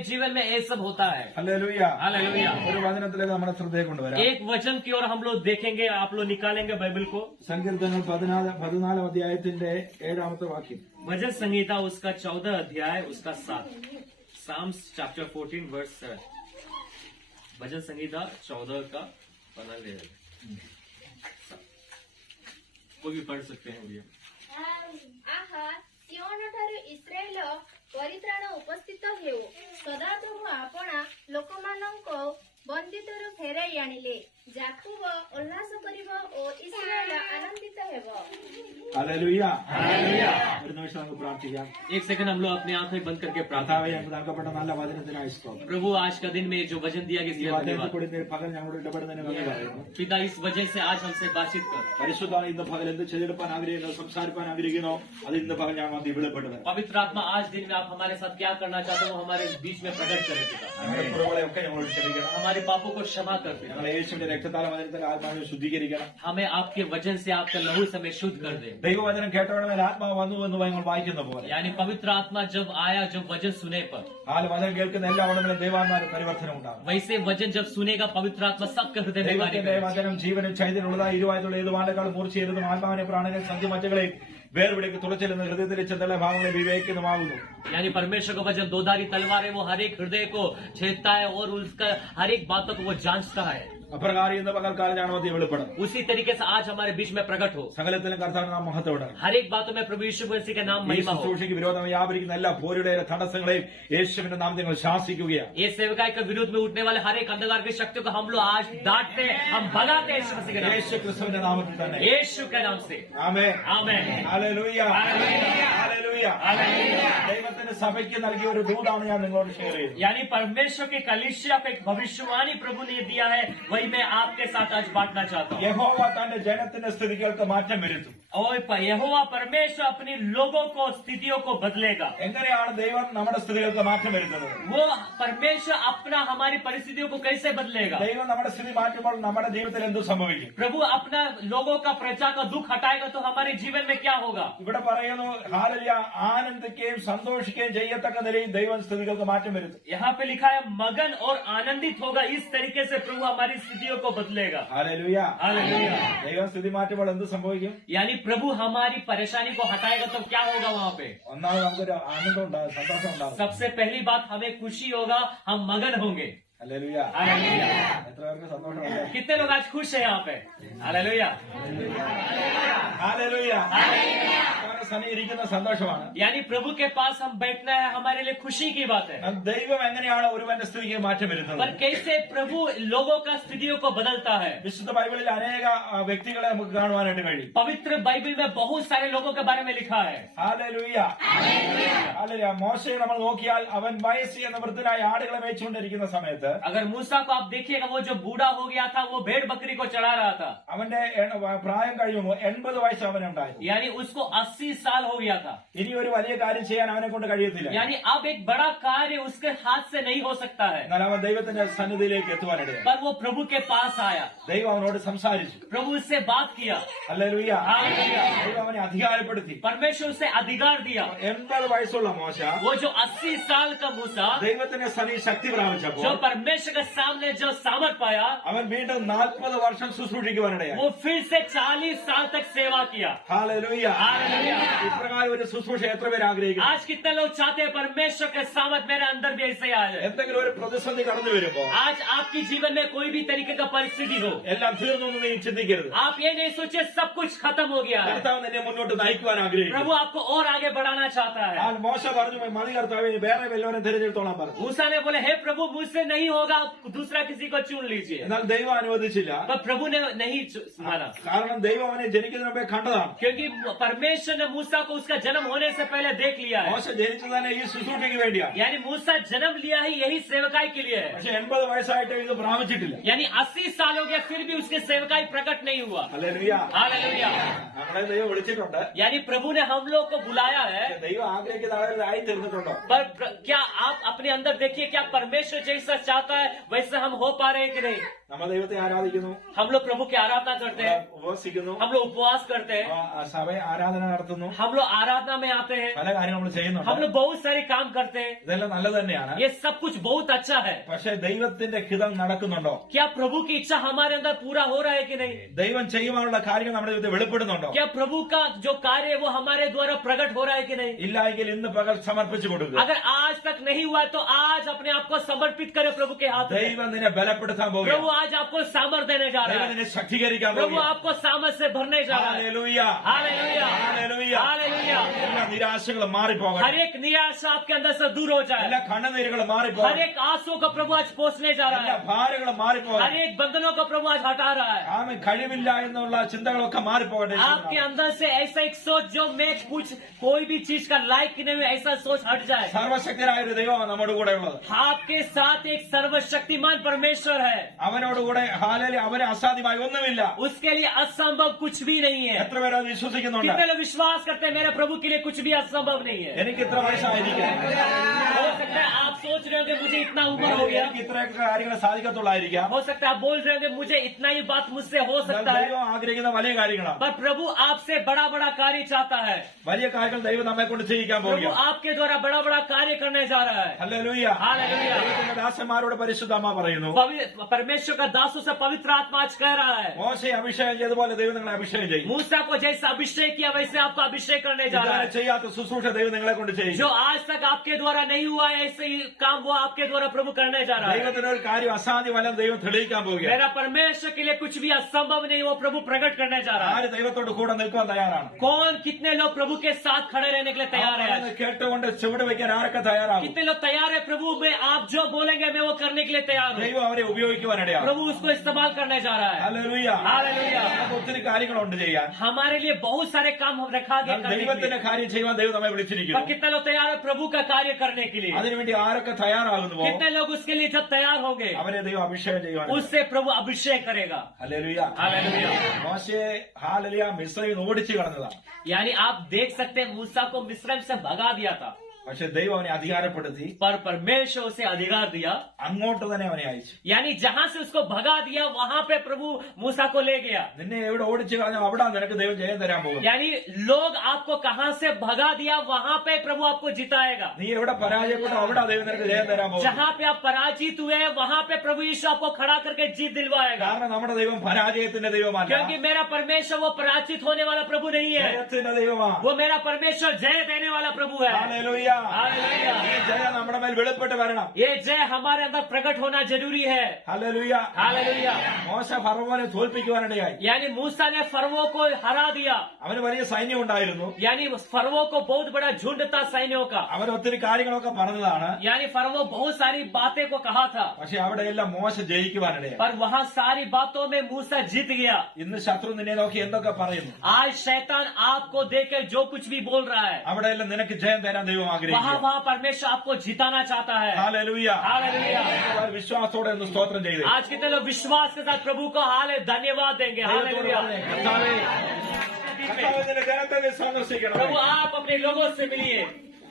जीवन में ये सब होता है। ഹല്ലേലൂയ. हालेलुया। ഒരു വചനത്തിലേക്ക് നമ്മുടെ ശ്രദ്ധയെ കൊണ്ടുവരാം. एक वचन की ओर हम लोग देखेंगे, आप लोग निकालेंगे बाइबल को। സങ്കീർത്തനങ്ങൾ 14 അധ്യായത്തിന്റെ 7ാമത്തെ വാക്യം. भजन संहिता उसका 14 अध्याय उसका 7, Psalms chapter 14 verse 7। भजन संहिता 14 का 15 कोई भी पढ़ सकते हैं भैया। आहा सियोन ठारू इस्राएल परित्राण उपस्थित हेउ, सदा प्रभु आपणा लोकमानंक बंदितरु फेराई आनिले, जाकुब उल्लास करिब ओ इस्राएल आनंदित हेब। ഹല്ലേലൂയ. हालेलुया। ഒരു നിമിഷം നമുക്ക് പ്രാർത്ഥിക്കാം. एक सेकंड हम लोग अपनी आंखें बंद करके प्रार्थना കർത്താവേ, करें। ഞങ്ങൾക്ക് നൽകപ്പെട്ട നല്ല വചനത്തിനായി സ്തോത്രം. प्रभु आज का दिन में जो वचन दिया गया ഈ इसलिए വചനത്തിൽ धन्यवाद। കൂടി ഇന്ന് പകൽ ഞങ്ങളോട് ഇടപെടുന്നതിന് നന്ദി പറയുന്നു. पिता इस वजह से आज हमसे बातचीत कर। പരിശുദ്ധമാണ് ഇന്ന് പകൽ എന്ത് ചെയ്തെടുക്കാൻ ആഗ്രഹിക്കുന്നോ സംസാരിക്കാൻ ആഗ്രഹിക്കുന്നോ അത് ഇന്ന് പകൽ ഞാൻ വന്ന് വെളിപ്പെട്ടത്. पवित्र आत्मा आज दिन में आप हमारे साथ क्या करना चाहते हो हमारे बीच में प्रकट करें पिता। ഞങ്ങളുടെ കുറവുകളെയൊക്കെ ഞങ്ങളോട് ക്ഷമിക്കണം. हमारे पापों को क्षमा कर पिता। ഞങ്ങളെ യേശുവിന്റെ രക്തത്താൽ വചനത്തിൽ ആത്മാവിനെ ശുദ്ധീകരിക്കണം. हमें आपके वचन से आपका लहू से हमें शुद्ध कर दे। ദൈവവചനം കേട്ടവരുടെ ആത്മാവ് വന്നു എന്ന് ഞങ്ങൾ വായിക്കുന്ന പോലെ यानी पवित्र आत्मा जब आया, जब वचन सुने पर, വചനം കേൾക്കുന്ന എല്ലാ ഉടമകളും ദൈവാത്മാവിന് പരിവർത്തനം ഉണ്ടാകും. वैसे वचन जब सुनेगा पवित्र आत्मा सबके हृदय में कार्य ദൈവത്തിന്റെ करेगा। വചനം ജീവനും ചൈതന്യമുള്ളതായി ഇരുവായതുള്ള ഏത് വാണ്ടേക്കാളും മൂർച്ചയേറുന്നതും ആത്മാവിനെ പ്രാണനെ സന്ധിമജ്ജകളെയും വേർപിടിക്ക് തുറച്ചിരുന്ന ഹൃദയത്തിലെ ചെന്തല ഭാഗങ്ങളെ വിവേകിക്കുന്നതാകുന്നു. यानी परमेश्वर का वचन दोधारी तलवार है, वो हर एक हृदय को छेदता है और उसका हर एक बातों को वो जांचता है। അപ്രകാരം ഇന്ന് പകൽക്കാലം ഞാനവധി വെളിപ്പെടും. उसी तरीके से आज हमारे बीच में प्रकट हो। സകലത്തിലും കർത്താവിന്റെ നാം മഹത്വപ്പെടണം. हर एक बातों में प्रभु यीशु मसीह का नाम ഈ महिमा हो। ശുശ്രൂഷയ്ക്ക് വിരോധമായി വ്യാപരിക്കുന്ന എല്ലാ പോരുടെ തടസ്സങ്ങളെയും യേശുവിന്റെ നാമത്തിൽ ഞങ്ങൾ ശാസിക്കുകയാണ്. ये सेवकाई के विरोध में उठने वाले हर एक अंधकार की शक्तियों को हम लोग आज डांटते हैं, हम भगाते हैं यीशु मसीह के नाम യേശു ക്രിസ്തുവിന്റെ നാമത്തിൽ തന്നെ. से। यीशु के नाम से ആമേൻ. आमेन। ഹല്ലേലൂയ. ഹല്ലേലൂയ. ദൈവത്തിന്റെ സഭയ്ക്ക് നൽകിയ ഒരു ദൂതാണ് ഞാൻ നിങ്ങളോട് ഷെയർ ചെയ്യുന്നത്. यानी परमेश्वर के कलीसिया को एक भविष्यवाणी प्रभु ने दिया है, वही मैं आपके साथ आज बांटना चाहता हूँ। യഹോവ തന്റെ ജനത്തിന്റെ സ്ഥിതികൾക്ക് മാറ്റം വരുത്തും. और यहोवा परमेश्वर अपनी लोगों को स्थितियों को बदलेगा। എങ്ങനെയാണ് ദൈവം നമ്മുടെ സ്ഥിതികൾക്ക് മാറ്റം വരുത്തുന്നത്? वो परमेश्वर अपना हमारी परिस्थितियों को कैसे बदलेगा? ദൈവം നമ്മുടെ സ്ഥിതി മാറ്റുമ്പോൾ നമ്മുടെ ജീവിതത്തിൽ എന്ത് സംഭവിക്കും? प्रभु अपना लोगों का प्रजा का दुख हटाएगा तो हमारे जीवन में क्या होगा? ഇവിടെ പറയുന്നു ഹാലലിയ ആനന്ദിക്കുകയും സന്തോഷിക്കുകയും ചെയ്യത്തക്ക നിലയിൽ ദൈവം സ്ഥിതികൾക്ക് മാറ്റം വരുത്തും. यहाँ पे लिखा है मगन और आनंदित होगा, इस तरीके से प्रभु हमारी स्थितियों को बदलेगा। ഹാലലുയ. हालेलुया। ദൈവം സ്ഥിതി മാറ്റുമ്പോൾ എന്ത് സംഭവിക്കും? यानी प्रभु हमारी परेशानी को हटाएगा तो क्या होगा वहाँ पे? ഒന്നാമത് നമുക്കൊരു ആനന്ദം ഉണ്ടാകും, സന്തോഷം ഉണ്ടാകും. सबसे पहली बात हमें खुशी होगा, हम मगन होंगे। ഹല്ലേലൂയ. हालेलुया। എത്ര പേർക്ക് സന്തോഷമുണ്ട്? कितने लोग आज खुश है यहाँ पे? हालेलुया। ഹല്ലേലൂയ. അവരുടെ സന്നിധി ഇരിക്കുന്ന സന്തോഷമാണ്. यानी प्रभु के पास हम बैठना है, हमारे लिए खुशी की बात है। ദൈവം എങ്ങനെയാണ് ഒരുവന്റെ സ്ഥിതിക്ക് മാറ്റം पर വരുത്തുന്നത്? कैसे प्रभु लोगों का स्थितियों को बदलता है? വിശുദ്ധ ബൈബിളിൽ അനേക വ്യക്തികളെ നമുക്ക് കാണുവാനായിട്ട് കഴിയും. पवित्र बाइबल में बहुत सारे लोगों के बारे में लिखा है। ഹല്ലേലൂയ. ഹല്ലേലൂയ. മോശയെ നമ്മൾ നോക്കിയാൽ അവൻ വയസ്സ് എന്ന വൃദ്ധനായ ആടുകളെ മേയിച്ചുകൊണ്ടിരിക്കുന്ന സമയത്ത് अगर मूसा को आप देखिएगा, वो जो बूढ़ा हो गया था, वो भेड़ बकरी को चढ़ा रहा था। അവന്റെ പ്രായം കഴിയുമ്പോൾ 80 വയസ്സ് അവനുണ്ടായിരുന്നു. यानी उसको 80 साल हो गया था। ഇനി ഒരു വലിയ കാര്യം ചെയ്യാൻ അവനെ കൊണ്ട് കഴിയത്തില്ല. यानी अब एक बड़ा कार्य उसके हाथ से नहीं हो सकता है। എന്നാൽ അവൻ ദൈവത്തിന്റെ സന്നിധിയിലേക്ക് എത്തുവാനിടയായി. पर वो प्रभु के पास आया, ദൈവം അവനോട് സംസാരിച്ചു. प्रभु उससे बात किया। ഹല്ലേലൂയ. हालेलुया। ദൈവം അവനെ അധികാരപ്പെടുത്തി. परमेश्वर उसे अधिकार दिया। 80 വയസ്സുള്ള മോശ वो जो 80 साल का मूसा, ദൈവത്തിന്റെ സന്നിധി ശക്തി പ്രാപിച്ചപ്പോൾ जो परमेश्वर के सामने जो सामर्थ पाया, അവൻ വീണ്ടും 40 വർഷം ശുശ്രൂഷിക്കുവാനിടയായി. वो फिर से 40 साल तक सेवा किया। ഹല്ലേലൂയ. हालेलुया। ഇപ്രകാരം ഒരു ശുശ്രൂഷ എത്ര പേര് ആഗ്രഹിക്കുന്നു? आज कितने लोग चाहते हैं परमेश्वर के सामर्थ मेरे अंदर भी ऐसे आए? എന്തെങ്കിലും ഒരു പ്രതിസന്ധി കടന്നു വരുമ്പോ आज आपकी जीवन में कोई भी तरीके का परिस्थिति हो, എല്ലാം തീർന്നൊന്നും നീ ചിന്തിക്കരുത്. आप ये नहीं सोचे सब कुछ खत्म हो गया है। കർത്താവ് നിന്നെ മുന്നോട്ട് നയിക്കുവാൻ ആഗ്രഹിക്കുന്നു. प्रभु आपको और आगे बढ़ाना चाहता है। ആ മോശ പറഞ്ഞു, മതി കർത്താവേ, വേറെ വല്ലവരെ തിരഞ്ഞെടുത്തോളാൻ പറഞ്ഞു. मूसा ने बोले, हे प्रभु मुझसे नहीं होगा, दूसरा किसी को चुन लीजिए। എന്നാൽ ദൈവം അനുവദിച്ചില്ല. पर प्रभु ने नहीं माना, കാരണം ദൈവം അവനെ ജനിക്കുന്നതിന് മുമ്പേ കണ്ടതാണ്. क्योंकि परमेश्वर ने मूसा को उसका जन्म होने से पहले देख लिया है। മോശ ജനിച്ചത് തന്നെ ഈ ശുശ്രൂഷയ്ക്ക് വേണ്ടിയാണ്. यानी मूसा जन्म लिया ही यही सेवकाई के लिए है। പക്ഷെ 80 വയസ്സായിട്ട് ഇത് പ്രാപിച്ചിട്ടില്ല. यानी 80 साल हो गया फिर भी उसके सेवकाई प्रकट नहीं हुआ। ഹല്ലേലൂയ. हालेलुया। നമ്മളെ ദൈവം വിളിച്ചിട്ടുണ്ട്. यानी प्रभु ने हम लोग को बुलाया है। ദൈവം ആഗ്രഹിക്കുന്ന ആളുകളായി തീർന്നിട്ടുണ്ടോ? पर क्या आप अपने अंदर देखिए, क्या परमेश्वर जैसा चाहता है वैसे हम हो पा रहे हैं कि नहीं? നമ്മൾ ദൈവത്തെ ആരാധിക്കുന്നു, हम लोग प्रभु की आराधना करते हैं, ഉപവസിക്കുന്നു, हम लोग उपवास करते हैं, സഭ ആരാധന നടത്തുന്നു, हम लोग आराधना में आते हैं, പല കാര്യങ്ങൾ നമ്മൾ हम ചെയ്യുന്നുണ്ട്. लोग बहुत सारे काम करते हैं। ഇതെല്ലാം നല്ലത് തന്നെയാണ്. ये सब कुछ बहुत अच्छा है। പക്ഷെ ദൈവത്തിന്റെ ഹിതം നടക്കുന്നുണ്ടോ? क्या प्रभु की इच्छा हमारे अंदर पूरा हो रहा है कि नहीं? ദൈവം ചെയ്യുവാനുള്ള കാര്യങ്ങൾ നമ്മുടെ ജീവിതത്തിൽ വെളിപ്പെടുന്നുണ്ടോ? क्या प्रभु का जो कार्य है वो हमारे द्वारा प्रकट हो रहा है कि नहीं? ഇല്ലായെങ്കിൽ ഇന്ന് പകൽ സമർപ്പിച്ചു കൊടുക്കുക. अगर आज तक नहीं हुआ तो आज अपने आप को समर्पित करें प्रभु के हाथ में। ദൈവം നിന്നെ ബലപ്പെടുത്താൻ പോകുക. प्रभु आज आपको सामर्थ देने जा रहा ദൈവം है। നിന്നെ ശക്തീകരിക്കാൻ प्रभु പോകുക. आपको सामर्थ से भरने जा रहा है। Hallelujah, hallelujah, hallelujah. हालेलुया। എല്ലാ നിരാശകളും മാറിപ്പോകട്ടെ. हर एक निराशा आपके अंदर से दूर हो जाए। എല്ലാ കണ്ണുനീരുകളും हर മാറിപ്പോകട്ടെ. एक आंसू को प्रभु आज पोसने जा रहा എല്ലാ है। ഭാരങ്ങളും हर മാറിപ്പോകട്ടെ. एक बंधनों को प्रभु आज हटा रहा है। ആമേൻ. കഴിവില്ല എന്നുള്ള ചിന്തകളൊക്കെ മാറിപ്പോകട്ടെ. आपके अंदर से ऐसा एक सोच जो मैं कुछ कोई भी चीज का लायक नहीं हूँ, ऐसा सोच हट जाए। സർവശക്തനായ ഒരു ദൈവമാണ് നമ്മുടെ കൂടെ ഉള്ളത്. आपके साथ एक सर्वशक्तिमान परमेश्वर है। അവനോടുകൂടെ ഹാലേലൂയ, അവന് അസാധ്യമായി ഒന്നുമില്ല. उसके लिए असंभव कुछ भी नहीं है। എത്ര പേര് അത് വിശ്വസിക്കുന്നുണ്ട്? कितने लोग विश्वास करते हैं मेरे प्रभु के लिए कुछ भी असंभव नहीं है? എനിക്ക് ഇത്ര വയസ്സായിരിക്കാം, हो सकता है आप सोच रहे होंगे मुझे इतना उम्र हो गया, എനിക്ക് ഇത്രയൊക്കെ കാര്യങ്ങൾ സാധിക്കത്തുള്ളായിരിക്കാം. हो सकता है आप बोल रहे होंगे मुझे इतना ही बात मुझसे हो എന്നാൽ सकता है, ദൈവം ആഗ്രഹിക്കുന്ന വലിയ കാര്യങ്ങളാണ്. पर प्रभु आपसे बड़ा बड़ा कार्य चाहता है। വലിയ കാര്യങ്ങൾ ദൈവം നമ്മെ കൊണ്ട് ചെയ്യിക്കാൻ प्रभु പോകുക. आपके द्वारा बड़ा बड़ा कार्य करने जा रहा है। ഹല്ലേലൂയ. हालेलुया। ദൈവത്തിന്റെ ദാസന്മാരോട് പരിശുദ്ധാത്മ പറയുന്നു, परमेश्वर का दासों से पवित्र आत्मा आज कह रहा है, മോശയെ അഭിഷേകം ചെയ്തതുപോലെ ദൈവം നിങ്ങളെ അഭിഷേകം ചെയ്യും. मूसा को जैसा अभिषेक किया वैसे आपको अभिषेक करने जा रहा ഇതുവരെ है। ചെയ്യാത്ത ശുശ്രൂഷ ദൈവം നിങ്ങളെ കൊണ്ട് ചെയ്യും. जो आज तक आपके द्वारा नहीं हुआ है ऐसे ही काम वो आपके द्वारा प्रभु करने जा रहा है। ദൈവത്തിന് ഒരു കാര്യം അസാധ്യമല്ലെന്ന് ദൈവം തെളിയിക്കാൻ പോവുകയാണ്. मेरा परमेश्वर के लिए कुछ भी असंभव नहीं, वो प्रभु प्रकट करने जा रहा है। ആര് ദൈവത്തോട് കൂടെ നിൽക്കാൻ തയ്യാറാണ്? कौन कितने लोग प्रभु के साथ खड़े रहने के लिए तैयार है? പറയുന്നത് കേട്ടുകൊണ്ട് ചുവട് വയ്ക്കാൻ ആരൊക്കെ തയ്യാറാകും? कितने लोग तैयार है प्रभु में आप जो बोलेंगे मैं वो करने के लिए तैयार हूँ? ദൈവം അവരെ ഉപയോഗിക്കുവാനിടയാണ്. प्रभु उसको इस्तेमाल करने जा रहा है। ഹല്ലേലൂയ. हालेलुया। നമുക്ക് ഒത്തിരി കാര്യങ്ങളുണ്ട് ചെയ്യാൻ. हमारे लिए बहुत सारे काम हम रखा गया എന്നാൽ करने के लिए। ദൈവത്തിന്റെ കാര്യം ചെയ്യുവാൻ ദൈവം നമ്മെ पर വിളിച്ചിരിക്കുന്നു. कितने लोग तैयार है प्रभु का कार्य करने के लिए? അതിനുവേണ്ടി ആരൊക്കെ തയ്യാറാകുന്നുവോ कितने लोग उसके लिए जब तैयार होंगे അവരെ ദൈവം അഭിഷേകം ചെയ്യുവാൻ. उससे प्रभु अभिषेक करेगा। ഹല്ലേലൂയ. हालेलुया। മോശയെ ഹാലലിയ മിസ്രൈമിൽ ഓടിച്ചു കളഞ്ഞതാണ്. यानी आप देख सकते हैं मूसा को मिस्र से भगा दिया था, പക്ഷെ ദൈവം അവനെ അധികാരപ്പെടുത്തി पर परमेश्वर उसे अधिकार दिया। അങ്ങോട്ട് തന്നെ അവനെ അയച്ചു. यानी जहां से उसको भगा दिया वहां पे प्रभु मूसा को ले गया। നിന്നെ എവിടെ ഓടിച്ചു കളഞ്ഞോ അവിടെ നിനക്ക് ദൈവം ജയം തരാൻ പോകും. यानी लोग आपको कहां से भगा दिया वहां पे प्रभु आपको जिताएगा। നീ എവിടെ പരാജയപ്പെട്ടോ അവിടെ ദൈവം നിനക്ക് ജയം തരാൻ പോകും. जहां पे आप पराजित हुए वहां पे प्रभु यीशु आपको खड़ा करके जीत दिलवाएगा। കാരണം നമ്മുടെ ദൈവം പരാജയത്തിന്റെ ദൈവമല്ല, क्योंकि मेरा परमेश्वर वो पराजित होने वाला प्रभु नहीं है, ജയത്തിന്റെ ദൈവമാണ്. वो मेरा परमेश्वर जय देने वाला प्रभु है। ഹല്ലേലൂയ. हालेलुया। ഈ ജയം നമ്മുടെ മേൽ വെളിപ്പെട്ട് വരണം. ये जय हमारे अंदर प्रकट होना जरूरी है। ഹല്ലേലൂയ. हालेलुया। മോശ ഫറവോനെ തോൽപ്പിക്കുവാനിടയായി. यानी मूसा ने फरवो को हरा दिया। അവന് വലിയ സൈന്യം ഉണ്ടായിരുന്നു. यानी फरवो को बहुत बड़ा झुंड था सैनियों का। അവൻ ഒത്തിരി കാര്യങ്ങളൊക്കെ പറഞ്ഞതാണ്. यानी फरवो बहुत सारी बातें को कहा था, പക്ഷെ അവിടെയെല്ലാം മോശ ജയിക്കുവാനിടയായി. पर वहाँ सारी बातों में मूसा जीत गया। ഇന്ന് ശത്രു നിന്നെ നോക്കി എന്തൊക്കെ പറയുന്നു? आज शैतान आपको देकर जो कुछ भी बोल रहा है അവിടെയെല്ലാം നിനക്ക് ജയം തരാൻ ദൈവം वहाँ ആഗ്രഹിക്കുന്നു. वहाँ परमेश्वर आपको जिताना चाहता है। ഹല്ലേലൂയ. हालेलुया। വിശ്വാസത്തോടെ ഒന്ന് സ്തോത്രം ചെയ്തേ. आज कितने लोग विश्वास के साथ प्रभु को हाल धन्यवाद देंगे। ദൈവത്തോട് हालेलुया। പറഞ്ഞേ, കർത്താവേ, കർത്താവേ, നിന്റെ ജനത്തെ നീ സന്ദർശിക്കണം. प्रभु आप अपने लोगों से मिलिए।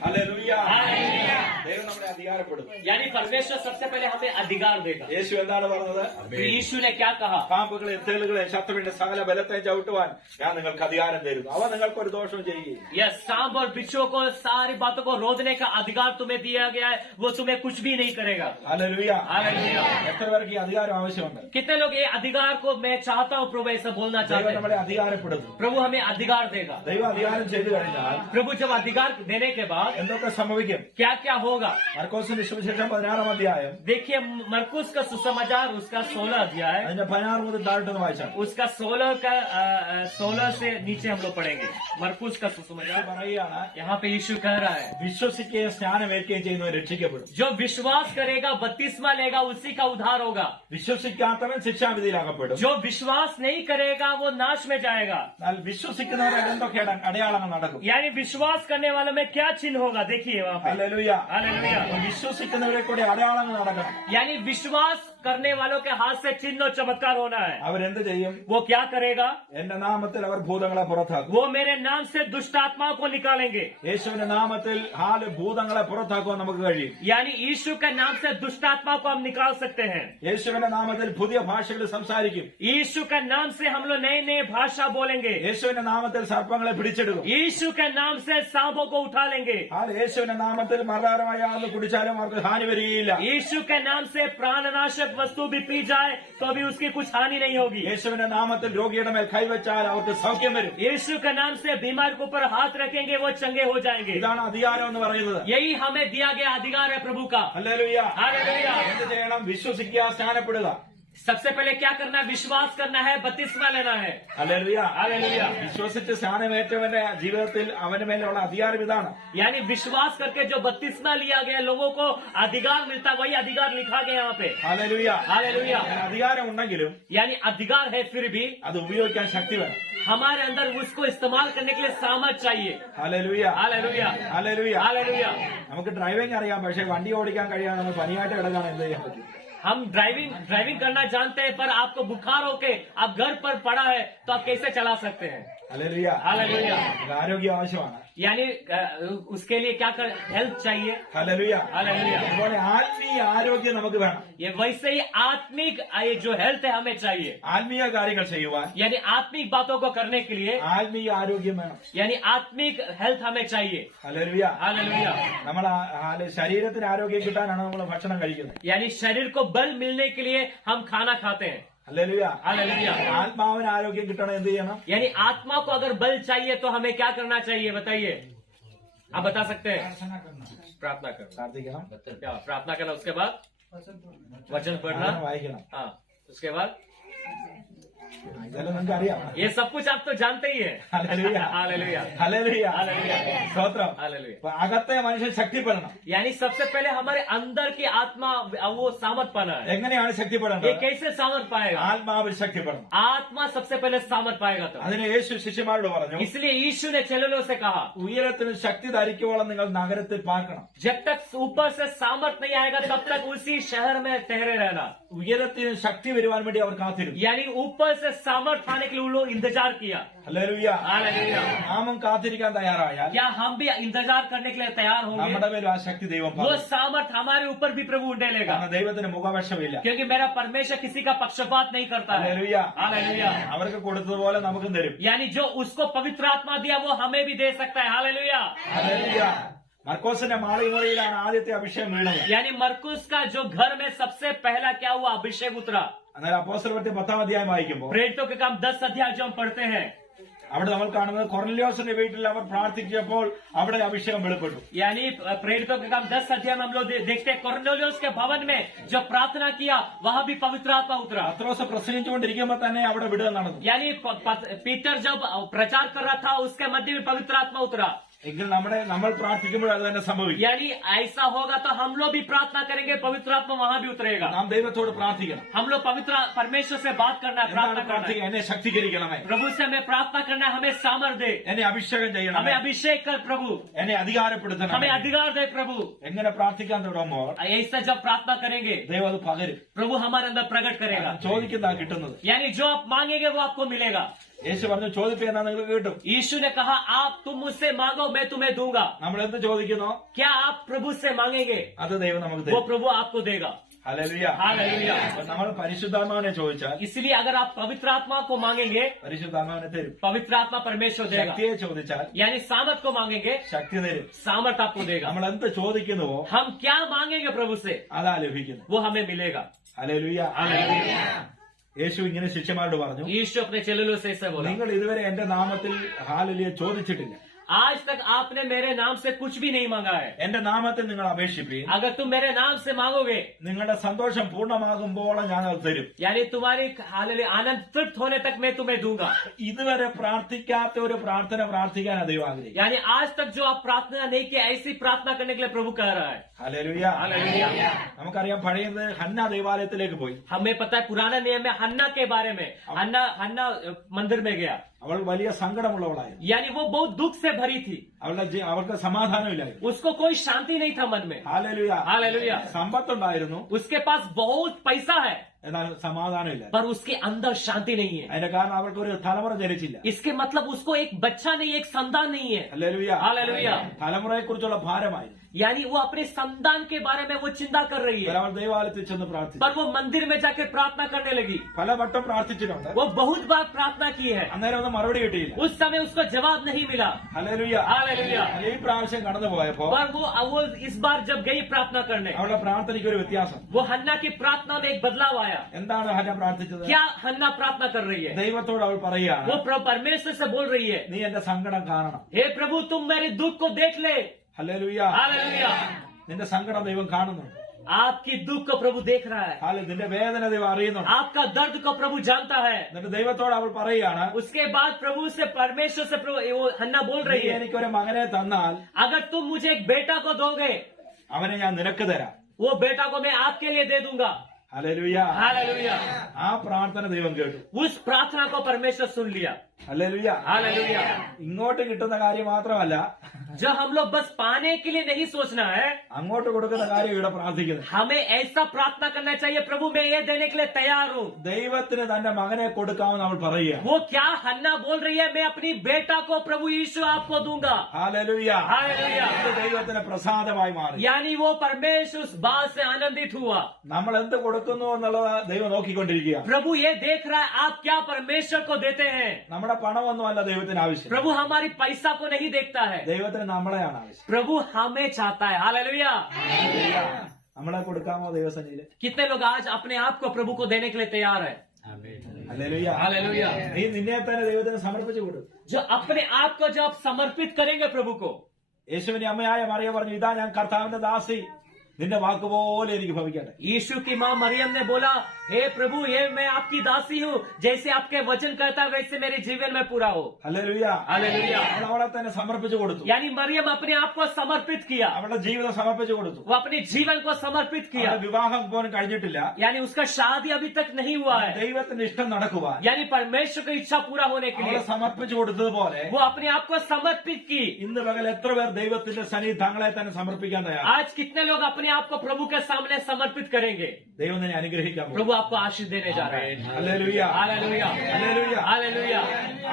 ഹല്ലേലൂയ. हालेलुया। ദൈവം നമ്മളെ അധികാരപ്പെടും. यानी परमेश्वर सबसे पहले हमें अधिकार देगा। യേശു എന്താണ് പറഞ്ഞത്? तो यीशु ने क्या कहा? പാമ്പുകളെ തേളുകളെ ശത്രുവിന്റെ സകല ബലത്തെ ചവിട്ടുവാൻ ഞാൻ നിങ്ങൾക്ക് അധികാരം തരുന്നു. അവ നിങ്ങൾക്ക് ഒരു ദോഷവും ചെയ്യുകയും. यह सांप और बिच्छू को सारी बातों को रोकने का अधिकार तुम्हें दिया गया है, वो तुम्हें कुछ भी नहीं करेगा। ഹല്ലേലൂയ. हालेलुया। എത്ര പേർക്ക് ഈ അധികാരം ആവശ്യമുണ്ട്? कितने लोग ये अधिकार को मैं चाहता हूँ प्रभु ऐसा बोलना ദൈവം चाहते हैं? നമ്മളെ അധികാരപ്പെടുത്തും. प्रभु हमें अधिकार देगा। ദൈവം അധികാരം ചെയ്തു കഴിഞ്ഞാൽ प्रभु जब अधिकार देने के बाद എന്തൊക്കെ സംഭവിക്കും? क्या क्या होगा? മർക്കോസിന്റെ സുവിശേഷം 16 അധ്യായം देखिए मरकुस का सुसमाचार उसका 16 अध्याय, അതിന്റെ 16 മുതൽ താഴോട്ടൊന്ന് വായിച്ചാൽ उसका 16 से नीचे हम लोग पढ़ेंगे। मरकुस का सुसमाचार പറയുകയാണ്, यहाँ पे यीशु कह रहा है, വിശ്വസിക്കുകയും സ്നാനമേൽക്കുകയും ചെയ്യുന്നവർ രക്ഷിക്കപ്പെടും. जो विश्वास करेगा बपतिस्मा लेगा उसी का उद्धार होगा। വിശ്വസിക്കാത്തവൻ ശിക്ഷാവിധിയിലാകപ്പെടും. जो विश्वास नहीं करेगा वो नाश में जाएगा। എന്നാൽ വിശ്വസിക്കുന്നവരെ എന്തൊക്കെ അടയാളങ്ങൾ നടക്കും? यानी विश्वास करने वालों में क्या चिन्ह होगा। देखिए वहाँ पे ഹല്ലേലൂയ. हालेलुया। വിശ്വസിക്കുന്നവരെ കൂടെ അടയാളങ്ങൾ നടക്കണം. यानी विश्वास करने वालों के हाथ से चिन्ह और चमत्कार होना है। അവരെന്ത് ചെയ്യും? वो क्या करेगा? എന്റെ നാമത്തിൽ അവർ ഭൂതങ്ങളെ പുറത്താക്കും. वो मेरे नाम से दुष्ट आत्माओं को निकालेंगे। യേശുവിന്റെ നാമത്തിൽ ഭൂതങ്ങളെ പുറത്താക്കുവാൻ നമുക്ക് കഴിയും. यानी यीशु के नाम से दुष्ट आत्माओं को हम निकाल सकते हैं। യേശുവിന്റെ നാമത്തിൽ പുതിയ ഭാഷകൾ സംസാരിക്കും. यीशु के नाम से हम लोग नए नए भाषा बोलेंगे। യേശുവിന്റെ നാമത്തിൽ സർപ്പങ്ങളെ പിടിച്ചെടുക്കും. यीशु के नाम से सांपों को उठा लेंगे। യേശുവിന്റെ നാമത്തിൽ മരണമായ യാതൊരു കുടിച്ചാലും അവർക്ക് ഹാനി വരികയില്ല. यीशु के नाम से प्राणनाशक वस्तु भी पी जाए तो भी उसकी कुछ हानि नहीं होगी। യേശുവിന്റെ നാമത്തിൽ രോഗിയുടെ മേൽ കൈവച്ചാൽ അവർക്ക് സൗഖ്യം വരും. यीशु के नाम से बीमार के ऊपर हाथ रखेंगे वो चंगे हो जाएंगे। ഇതാണ് അധികാരം എന്ന് പറയുന്നത്. यही हमें दिया गया अधिकार है प्रभु का। ഹല്ലേലൂയ. हालेलुया। എന്ത് ചെയ്യണം? വിശ്വസിക്കുക, സ്നാനപ്പെടുക. सबसे पहले क्या करना है? विश्वास करना है, बपतिस्मा लेना है। ഹല്ലേലൂയ. हालेलुया। വിശ്വസിച്ച് സ്നാനമേറ്റവന്റെ ജീവിതത്തിൽ അവന്റെ മേലുള്ള അധികാരം ഇതാണ്. यानी विश्वास करके जो बपतिस्मा लिया गया लोगों को अधिकार मिलता, वही अधिकार लिखा गया यहाँ पे। ഹല്ലേലൂയ. हालेलुया। അധികാരം ഉണ്ടെങ്കിലും यानी अधिकार है फिर भी അത് ഉപയോഗിക്കാൻ ശക്തി വേണം. हमारे अंदर उसको इस्तेमाल करने के लिए सामर्थ चाहिए। ഹല്ലേലൂയ. हालेलुया। ഹല്ലേലൂയ. हालेलुया। നമുക്ക് ഡ്രൈവിംഗ് അറിയാം, പക്ഷെ വണ്ടി ഓടിക്കാൻ കഴിയാതെ നമ്മൾ പനിയായിട്ട് കിടക്കാൻ എന്ത് ചെയ്യാൻ പറ്റും? हम ड्राइविंग करना जानते हैं, पर आपको बुखार होके आप घर पर पड़ा है तो आप कैसे चला सकते हैं? ഹല്ലേലൂയ. हालेलुया। നമുക്ക് ആരോഗ്യം ആവശ്യമാണ്. यानी उसके लिए क्या कर हेल्प चाहिए। ഹല്ലേലൂയ. हालेलुया। അതുപോലെ ആത്മീയ ആരോഗ്യം നമുക്ക് വേണം. ये वैसे ही आत्मिक ये जो हेल्थ है हमें चाहिए। ആത്മീയ കാര്യങ്ങൾ ചെയ്യുവാൻ यानी आत्मिक बातों को करने के लिए ആത്മീയ ആരോഗ്യം വേണം. यानी आत्मिक हेल्थ हमें चाहिए। ഹല്ലേലൂയ. हालेलुया। നമ്മൾ ശരീരത്തിന് ആരോഗ്യം കിട്ടാനാണ് നമ്മൾ ഭക്ഷണം കഴിക്കുന്നത്. यानी शरीर को बल मिलने के लिए हम खाना खाते हैं। ഹല്ലേലൂയ. हालेलुया। ആത്മാവിന് ആരോഗ്യം കിട്ടണം, എന്ത് ചെയ്യണം? यानी आत्मा को अगर बल चाहिए तो हमें क्या करना चाहिए बताइए? आप बता सकते हैं? प्रार्थना करना। പ്രാർത്ഥിക്കണം, क्या प्रार्थना करना? उसके बाद वचन पढ़ना। വായിക്കണം. हाँ, उसके बाद ഇതെല്ലാം നിങ്ങൾക്ക് അറിയാം. ये सब कुछ आप तो जानते ही है। ഹല്ലേലൂയ. हालेलुया। ഹല്ലേലൂയ. हालेलुया। സ്തോത്രം. हालेलुया। അപ്പൊ അകത്തെ മനുഷ്യൻ ശക്തിപ്പെടണം. यानी सबसे पहले हमारे अंदर की आत्मा वो सामर्थ पाना है। എങ്ങനെയാണ് ये ശക്തിപ്പെടേണ്ടത്? कैसे सामर्थ पाएगा? ആത്മാവിൽ ശക്തിപ്പെടണം. आत्मा सबसे पहले सामर्थ पाएगा तो। അതിന് യേശു ശിഷ്യന്മാരോട് പറഞ്ഞു, इसलिए यीशु ने चेलों से कहा, ഉയരത്തിന് ശക്തി ധരിക്കുവോളം നിങ്ങൾ നഗരത്തിൽ പാർക്കണം. जब तक ऊपर से सामर्थ नहीं आएगा तब तक उसी शहर में ठहरे रहना। ഉയരത്തിന് ശക്തി വരുവാൻ വേണ്ടി അവർ കാത്തിരുന്നു. यानी ऊपर से सामर्थ पाने के लिए उन लोग इंतजार किया। ഹല്ലേലൂയ. हालेलुया। നാമം കാത്തിരിക്കാൻ തയ്യാറായാൽ क्या हम भी इंतजार करने के लिए तैयार होंगे? നമ്മുടെ മേലും ആ ശക്തി ദൈവം वो പകരും. सामर्थ हमारे ऊपर भी प्रभु डालेगा, കാരണം ദൈവത്തിന് മുഖപക്ഷമില്ല. क्योंकि मेरा परमेश्वर किसी का पक्षपात नहीं करता है। ഹല്ലേലൂയ. हालेलुया। അവർക്ക് കൊടുത്തതുപോലെ നമുക്കും തരും. यानी जो उसको पवित्र आत्मा दिया वो हमें भी दे सकता है। हालेलुया। ഹല്ലേലൂയ. മർക്കോസിന്റെ മാളിമുറിയിലാണ് ആദ്യത്തെ അഭിഷേകം വീണത്. यानी मरकुस का जो घर में सबसे पहला क्या हुआ? अभिषेक उतरा। അന്നേരം അപ്പോസ്തലപ്രവൃത്തി 10-ാം അധ്യായം വായിക്കുമ്പോൾ प्रेरितों के काम 10 अध्याय जो हम पढ़ते हैं, അവിടെ നമ്മൾ കാണുന്നത് കൊർനെലിയോസിന്റെ വീട്ടിൽ അവർ പ്രാർത്ഥിച്ചപ്പോൾ അവിടെ അഭിഷേകം വെളിപ്പെട്ടു. यानी प्रेरितों के काम 10 अध्याय में हम लोग देखते हैं कोर्नेलियुस के भवन में जो प्रार्थना किया वहां भी पवित्र आत्मा उतरा। പത്രോസ് പ്രസംഗിച്ചുകൊണ്ടിരിക്കുമ്പോൾ തന്നെ അവിടെ വിടുതൽ നടന്നു. यानी पीटर जब प्रचार कर रहा था उसके मध्य में पवित्र आत्मा उतरा। എങ്കിൽ നമ്മൾ പ്രാർത്ഥിക്കുമ്പോൾ അത് തന്നെ സംഭവിക്കും. यानी ऐसा होगा तो हम लोग भी प्रार्थना करेंगे, पवित्र आत्मा वहां भी उतरेगा। നാം ദൈവത്തോട് പ്രാർത്ഥിക്കണം. हम लोग पवित्र परमेश्वर से बात करना है, प्रार्थना എന്താണ് करना പ്രാർത്ഥിക്കുക? है। എന്നെ ശക്തീകരിക്കണമേ, प्रभु से हमें प्रार्थना करना है, हमें सामर्थ दे, എന്നെ അഭിഷേകം ചെയ്യണമേ, हमें अभिषेक कर प्रभु, എന്നെ അധികാരപ്പെടുത്തണം. हमें अधिकार दे प्रभु। എങ്ങനെ പ്രാർത്ഥിക്കാൻ തുടങ്ങുമ്പോൾ ऐसा जब प्रार्थना करेंगे ദൈവം അത് പകരും. प्रभु हमारे अंदर प्रकट करेगा। ചോദിക്കുന്നതാ കിട്ടുന്നത്. यानी जो आप मांगेंगे वो आपको मिलेगा। യേശു പറഞ്ഞു ചോദിപ്പിയെന്നാ നിങ്ങൾ കേട്ടു. यीशु ने कहा आप तुम मुझसे मांगो मैं तुम्हें दूंगा। നമ്മൾ എന്ത് ചോദിക്കുന്നോ क्या आप प्रभु से मांगेंगे അത് ദൈവം നമുക്ക് वो തരും. प्रभु आपको देगा। ഹല്ലേലൂയ. हालेलुया। അപ്പൊ നമ്മൾ പരിശുദ്ധാത്മാവിനെ ചോദിച്ചാൽ इसलिए अगर आप पवित्र आत्मा को मांगेंगे പരിശുദ്ധാത്മാവിനെ തരും. पवित्र आत्मा परमेश्वर देगा। ശക്തിയെ ചോദിച്ചാൽ यानी सामर्थ को मांगेंगे ശക്തി തരും. सामर्थ आपको देगा। നമ്മൾ എന്ത് ചോദിക്കുന്നുവോ हम क्या मांगेंगे प्रभु से അതാ ലഭിക്കുന്നത്. वो हमें मिलेगा। ഹല്ലേലൂയ. हालेलुया। യേശു ഇങ്ങനെ ശിഷ്യന്മാരോട് പറഞ്ഞു, यीशु अपने चेलों से ऐसा बोला, നിങ്ങൾ ഇതുവരെ എന്റെ നാമത്തിൽ ഹാലലിയ ചോദിച്ചിട്ടില്ല. आज तक आपने मेरे नाम से कुछ भी नहीं मांगा है। എന്റെ നാമത്തിൽ നിങ്ങൾ അപേക്ഷിപ്പീൻ, अगर तुम मेरे नाम से मांगोगे നിങ്ങളുടെ സന്തോഷം പൂർണ്ണമാകുമ്പോൾ ഞാൻ അത് തരും. यानी तुम्हारी हालेलुया आनंद तृप्त होने तक मैं तुम्हें दूंगा। ഇതുവരെ പ്രാർത്ഥിക്കാത്ത ഒരു പ്രാർത്ഥന പ്രാർത്ഥിക്കാൻ ദൈവം ആഗ്രഹിക്കും. यानी आज तक जो आप प्रार्थना नहीं की ऐसी प्रार्थना करने के लिए प्रभु कह रहा है। ഹല്ലേലൂയ. हालेलुया। നമുക്കറിയാം പഴയത് ഹന്ന ദേവാലയത്തിലേക്ക് പോയി. हमें पता है पुराने नियम में हन्ना के बारे में, हन्ना मंदिर में गया। അവൾ വലിയ സങ്കടമുള്ളവളായിരുന്നു. यानी वो बहुत दुख से भरी थी, അവൾക്ക് സമാധാനമില്ലായിരുന്നു. उसको कोई शांति नहीं था मन में. ഹല്ലേലൂയ. हालेलुया. സമ്പത്തുണ്ടായിരുന്നു, उसके पास बहुत पैसा है, എന്നാൽ സമാധാനമില്ല. पर उसके अंदर शांति नहीं है. അതിന്റെ കാരണം അവൾക്ക് ഒരു തലമുറ ജനിച്ചില്ല. इसके मतलब उसको एक बच्चा नहीं, एक संतान नहीं है. ഹല്ലേലൂയ. हालेलुया. തലമുറയെ കുറിച്ചുള്ള ഭാരമായിരുന്നു. यानी वो अपने संतान के बारे में वो चिंता कर रही है, അവൾ ദൈവാലയത്തിൽ ചെന്ന് പ്രാർത്ഥിച്ചു. पर वो मंदिर में जाकर प्रार्थना करने लगी. പലവട്ടം പ്രാർത്ഥിച്ചിട്ടുണ്ട്. वो बहुत बार प्रार्थना की है, അന്നേരം ഒന്നും മറുപടി കിട്ടിയില്ല. उस समय उसको जवाब नहीं मिला. ഹല്ലേലൂയ. हालेलुया. ഈ പ്രാവശ്യം കടന്നു പോയപ്പോ पर वो इस बार जब गई प्रार्थना करने, അവളുടെ പ്രാർത്ഥനയ്ക്ക് ഒരു വ്യത്യാസം. वो हन्ना की प्रार्थना में एक बदलाव आया. എന്താണ് ഹന്ന പ്രാർത്ഥിച്ചത്? क्या हन्ना प्रार्थना कर रही है? ദൈവത്തോട് അവൾ പറയുകയാണ്, वो परमेश्वर से बोल रही है, നീ എന്റെ സങ്കടം കാണണം. हे प्रभु तुम मेरे दुख को देख ले. ഹല്ലേലൂയ. हालेलुया. നിന്റെ സങ്കടം ദൈവം കാണുന്നുണ്ട്. आपकी दुख को प्रभु देख रहा है, നിന്റെ വേദന ദൈവം അറിയുന്നുണ്ട്. आपका दर्द को प्रभु जानता है. എന്നിട്ട് ദൈവത്തോട് അവൾ പറയുകയാണ്, उसके बाद प्रभु से परमेश्वर से प्रभु वो हन्ना बोल നീ रही है, എനിക്കൊരു മകനെ തന്നാൽ अगर तुम मुझे एक बेटा को दोगे, അവനെ ഞാൻ നിനക്ക് തരാം. वो बेटा को मैं आपके लिए दे दूंगा. ഹല്ലേലൂയ. हालेलुया. ആ പ്രാർത്ഥന ദൈവം കേട്ടു. उस प्रार्थना को परमेश्वर सुन लिया. ഹല്ലേലൂയ. हालेलुया. ഇങ്ങോട്ട് കിട്ടുന്ന കാര്യം മാത്രമല്ല, जो हम लोग बस पाने के लिए नहीं सोचना है, അങ്ങോട്ട് കൊടുക്കുന്ന കാര്യം ഇവിടെ പ്രാർത്ഥിക്കുന്നത്. हमें ऐसा प्रार्थना करना चाहिए, प्रभु मैं ये देने के लिए तैयार हूँ. ദൈവത്തിന് തന്റെ മകനെ കൊടുക്കാമെന്ന് അവൾ പറയുക. वो क्या हन्ना बोल रही है, मैं अपनी बेटा को प्रभु यीशु आपको दूंगा. ഹല്ലേലൂയ. हालेलुया. ഇത് ദൈവത്തിന് പ്രസാദമായി മാറി. यानी वो परमेश्वर उस बात से आनंदित हुआ. നമ്മൾ എന്ത് കൊടുക്കുന്നു എന്നുള്ളത് ദൈവം നോക്കിക്കൊണ്ടിരിക്കുക. प्रभु ये देख रहा है आप क्या परमेश्वर को देते हैं. നമ്മുടെ പണമൊന്നുമല്ല ദൈവത്തിന് ആവശ്യം. प्रभु हमारी पैसा को नहीं देखता है, ദൈവത്തിന് നമ്മളെയാണ് ആവശ്യം. प्रभु हमें चाहता है. हालेलुया. നമ്മളെ കൊടുക്കാമോ ദൈവസന്നിധിയിൽ? कितने लोग आज अपने आप को प्रभु को देने के लिए तैयार है? ഹല്ലേലൂയ. हालेलुया. നീ നിന്നെ തന്നെ ദൈവത്തിന് സമർപ്പിച്ചു കൊടുക്കും. जो अपने आप को जब समर्पित करेंगे प्रभु को, യേശുവിന്റെ അമ്മയായ മറിയ പറഞ്ഞു, ഇതാ ഞാൻ കർത്താവിന്റെ ദാസി, നിന്റെ വാക്കുപോലെ എനിക്ക് ഭവിക്കട്ടെ. यीशु की माँ मरियम ने बोला, हे प्रभु ये मैं आपकी दासी हूँ, जैसे आपके वचन कहता है वैसे मेरे जीवन में पूरा हो. ഹല്ലേലൂയ. हालेलुया. അവൾ അവളെ തന്നെ സമർപ്പിച്ചു കൊടുത്തു. यानी मरियम अपने आप को समर्पित किया, അവളുടെ ജീവിതം സമർപ്പിച്ചു കൊടുത്തു. वो अपने जीवन को समर्पित किया. അവളുടെ വിവാഹം പോലും കഴിഞ്ഞിട്ടില്ല. यानी उसका शादी अभी तक नहीं हुआ है, ദൈവത്തിന്റെ ഇഷ്ടം നടക്കുവാൻ यानी परमेश्वर की इच्छा पूरा होने के അവളെ लिए സമർപ്പിച്ചു കൊടുത്തതുപോലെ वो अपने आप को समर्पित की. ഇന്ന് പകൽ എത്ര പേർ ദൈവത്തിന്റെ സന്നിധി തങ്ങളെ തന്നെ സമർപ്പിക്കാൻ തയ്യാറാണ്? आज कितने लोग अपने आप को प्रभु के सामने समर्पित करेंगे? ദൈവം നിന്നെ അനുഗ്രഹിക്കാൻ പോകുന്നു. प्रभु आपको आशीष देने जा रहा है. ഹല്ലേലൂയ. हालेलुया. ഹല്ലേലൂയ. हालेलुया.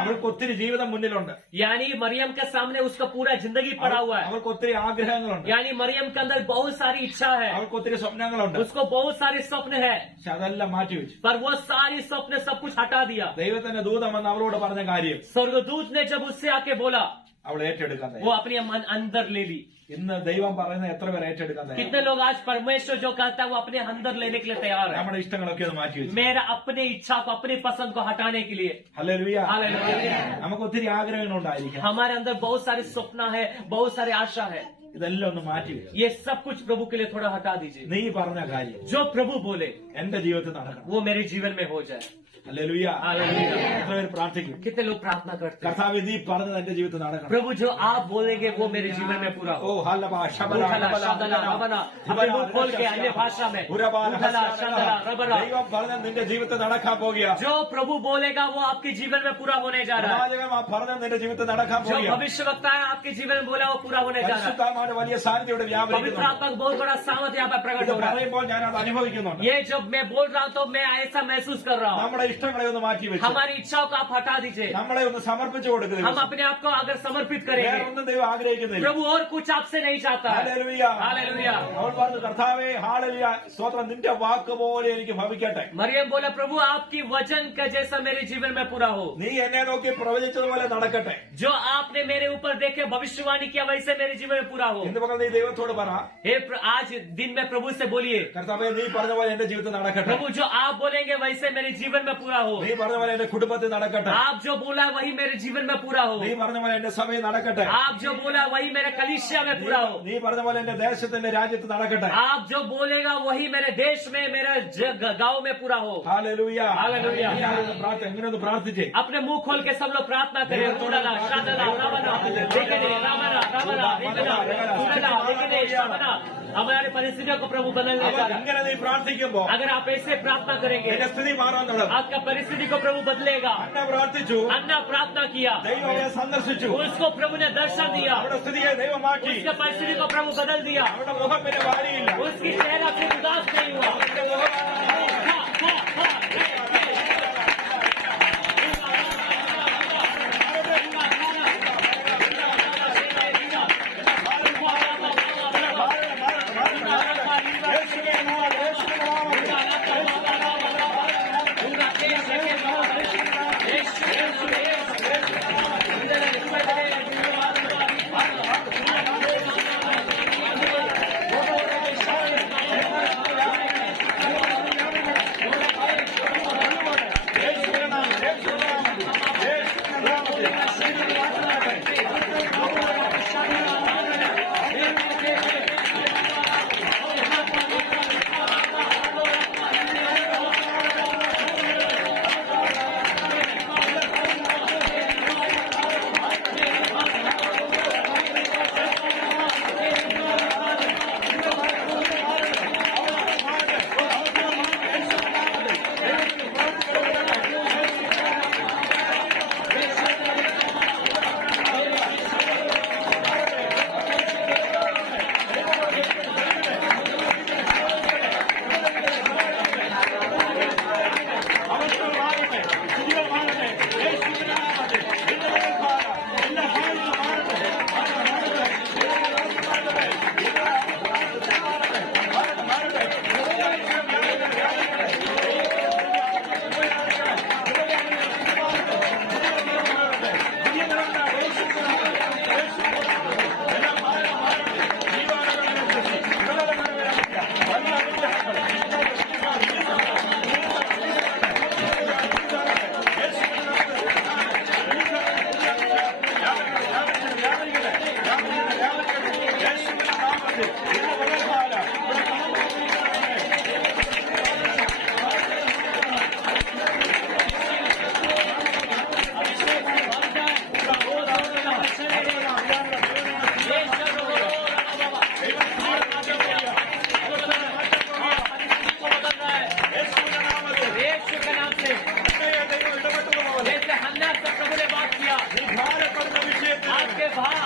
അവൾക്ക് ഒത്തിരി ജീവിതം മുന്നിലുണ്ട്. यानी मरियम के सामने उसका पूरा जिंदगी पड़ा हुआ है. അവൾക്ക് ഒത്തിരി ആഗ്രഹങ്ങളുണ്ട്. यानी मरियम के अंदर बहुत सारी इच्छा है, അവൾക്ക് ഒത്തിരി സ്വപ്നങ്ങളുണ്ട്. उसको बहुत सारे स्वप्न है, പക്ഷെ അതെല്ലാം മാറ്റിവെച്ചു. पर वो सारी स्वप्न सब कुछ हटा दिया. ദൈവത്തിന്റെ ദൂതം വന്ന് അവളോട് പറഞ്ഞ കാര്യം स्वर्गदूत ने जब उससे आके बोला, അവൾ ഏറ്റെടുക്കാൻ वो തയ്യാറാണ്. अपने मन अंदर ले ली. ഇന്ന് ദൈവം പറയുന്നത് എത്ര പേർ ഏറ്റെടുക്കാൻ कितने തയ്യാറാണ്? लोग आज परमेश्वर जो कहता है वो अपने अंदर लेने के लिए तैयार है? നമ്മുടെ ഇഷ്ടങ്ങളൊക്കെ ഒന്ന് മാറ്റിവെച്ചു. मेरा अपने इच्छा को अपनी पसंद को हटाने के लिए. ഹല്ലേലൂയ. हालेलुया. നമുക്ക് ഒത്തിരി ആഗ്രഹങ്ങളുണ്ടായിരിക്കാം. हमारे अंदर बहुत सारे सपना है, बहुत सारे आशा है, ഇതെല്ലാം ഒന്ന് മാറ്റിവെച്ചു. ये सब कुछ प्रभु के लिए थोड़ा हटा दीजिए. നീ പറഞ്ഞ കാര്യം जो प्रभु बोले എന്റെ ജീവിതത്തിൽ നടക്കണം. वो मेरे जीवन में हो जाए. ഹല്ലേലൂയ. हालेलुया. എത്ര പേര് പ്രാർത്ഥിക്കും? कितने लोग प्रार्थना करते हैं, കർത്താവ് നീ പറഞ്ഞത് എന്റെ ജീവിതത്തിൽ നടക്കണം. प्रभु जो आप बोलेंगे वो मेरे जीवन में पूरा ഓ हो. ഹല്ലബാ ശബല उठला, शादला, रबना, अपने मुंह खोल के अन्य भाषा में उठला, शादला, रबना. ദൈവം പറഞ്ഞത് നിന്റെ ജീവിതത്തിൽ നടക്കാൻ പോകുക. जो प्रभु बोलेगा वो आपके जीवन में पूरा होने जा रहा है. പ്രവാചകൻ പറഞ്ഞത് നിന്റെ ജീവിതത്തിൽ നടക്കാൻ जो പോകുക. भविष्य वक्ता है आपके जीवन में बोला वो पूरा होने जा रहा है. പരിശുദ്ധാത്മാവിന്റെ വലിയ സാന്നിധ്യം ഇവിടെ पवित्र വ്യാപരിക്കുന്നു. आत्मा का बहुत बड़ा सामर्थ्य यहाँ पर प्रकट ഇത് हो रहा है. പറയുമ്പോൾ ഞാൻ അത് അനുഭവിക്കുന്നുണ്ട്. ये जब मैं बोल रहा हूँ तो मैं ऐसा महसूस कर रहा हूँ. നമ്മുടെ ഇഷ്ടങ്ങളെ ഒന്ന് മാറ്റി വെച്ചു. हमारी इच्छाओं को आप हटा दीजिए. നമ്മളെ ഒന്ന് സമർപ്പിച്ചു കൊടുക്കുക. हम अपने आप को अगर समर्पित വേറെ करेंगे, ഒന്നും ദൈവം ആഗ്രഹിക്കുന്നില്ല. प्रभु और कुछ आपसे नहीं चाहता है. ഹല്ലേലൂയ. हालेलुया. അവൾ പറഞ്ഞു, കർത്താവേ ഹല്ലേലൂയ, സ്തോത്രം, നിന്റെ വാക്ക് പോലെ എനിക്ക് ഭവിക്കട്ടെ. मरियम बोला, प्रभु आपकी वचन का जैसा मेरे जीवन में पूरा हो. നീ എന്നെ നോക്കി പ്രവചിച്ചതുപോലെ നടക്കട്ടെ. जो आपने मेरे ऊपर देखे भविष्यवाणी किया वैसे मेरे जीवन में पूरा हो. ഇന്ന് പകൽ നീ ദൈവത്തോട് പറ, आज दिन में प्रभु से बोलिए, കർത്താവേ നീ പറഞ്ഞ പോലെ എന്റെ ജീവിതത്തിൽ നടക്കട്ടെ. प्रभु जो आप बोलेंगे वैसे मेरे जीवन में पूरा हो. നീ പറഞ്ഞ പോലെ എന്റെ കുടുംബത്തിൽ നടക്കട്ടെ. आप जो बोला वही मेरे जीवन में पूरा हो. നീ പറഞ്ഞ പോലെ എന്റെ സഭയിൽ നടക്കട്ടെ. आप जो बोला वही मेरे कलीसिया में पूरा हो. നീ പറഞ്ഞ പോലെ എന്റെ ദേശത്തിന്റെ രാജ്യത്ത് നടക്കട്ടെ. आप जो बोलेगा वही मेरे देश में, मेरे गांव में पूरा हो. ഹല്ലേലൂയ. ഹല്ലേലൂയ. എങ്ങനെ ഒന്ന് പ്രാർത്ഥിച്ചേ. अपने मुंह खोल के सब लोग प्रार्थना करें. उड़ला, शादला, रबना, लेकिन रामना, रबना, इतना, उड़ला, लेकिन शादना. हमारे परिस्थितियों को प्रभु बदलने जा रहा है. ഇങ്ങനെ നീ പ്രാർത്ഥിക്കുമ്പോ अगर आप ऐसे प्रार्थना करेंगे എന്റെ സ്ഥിതി മാറാൻ തുടങ്ങും. आपका का परिस्थिति को प्रभु बदलेगा। അന്ന പ്രാർത്ഥിച്ചു, अन्ना प्रार्थना किया, ദൈവം അവരെ സന്ദർശിച്ചു, उसको प्रभु ने दर्शन दिया, അവരുടെ സ്ഥിതിയെ ദൈവമാക്കി, उसके परिस्थिति को प्रभु बदल दिया, അവരുടെ मुഖം പിന്നെ വാടിയില്ല, उसकी चेहरा से उदास नहीं हुआ। അവരുടെ മുഖം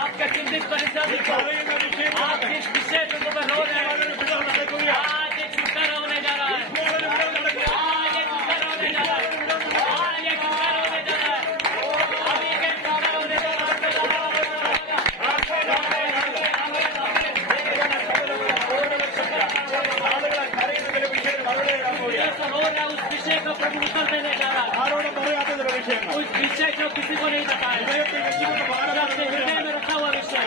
आपका चिंतित परिस्थिति को आप जिस विषय पे रो रहे हैं, आज एक छुटकारा होने जा रहा है, आज एक छुटकारा होने जा रहा है, आज एक छुटकारा होने जा रहा है, अभी एक छुटकारा होने जा रहा है। उस विषय का प्रभु उत्तर देने जा रहा है, उस विषय जो किसी को नहीं बताया, अपने हृदय में रखा हुआ विषय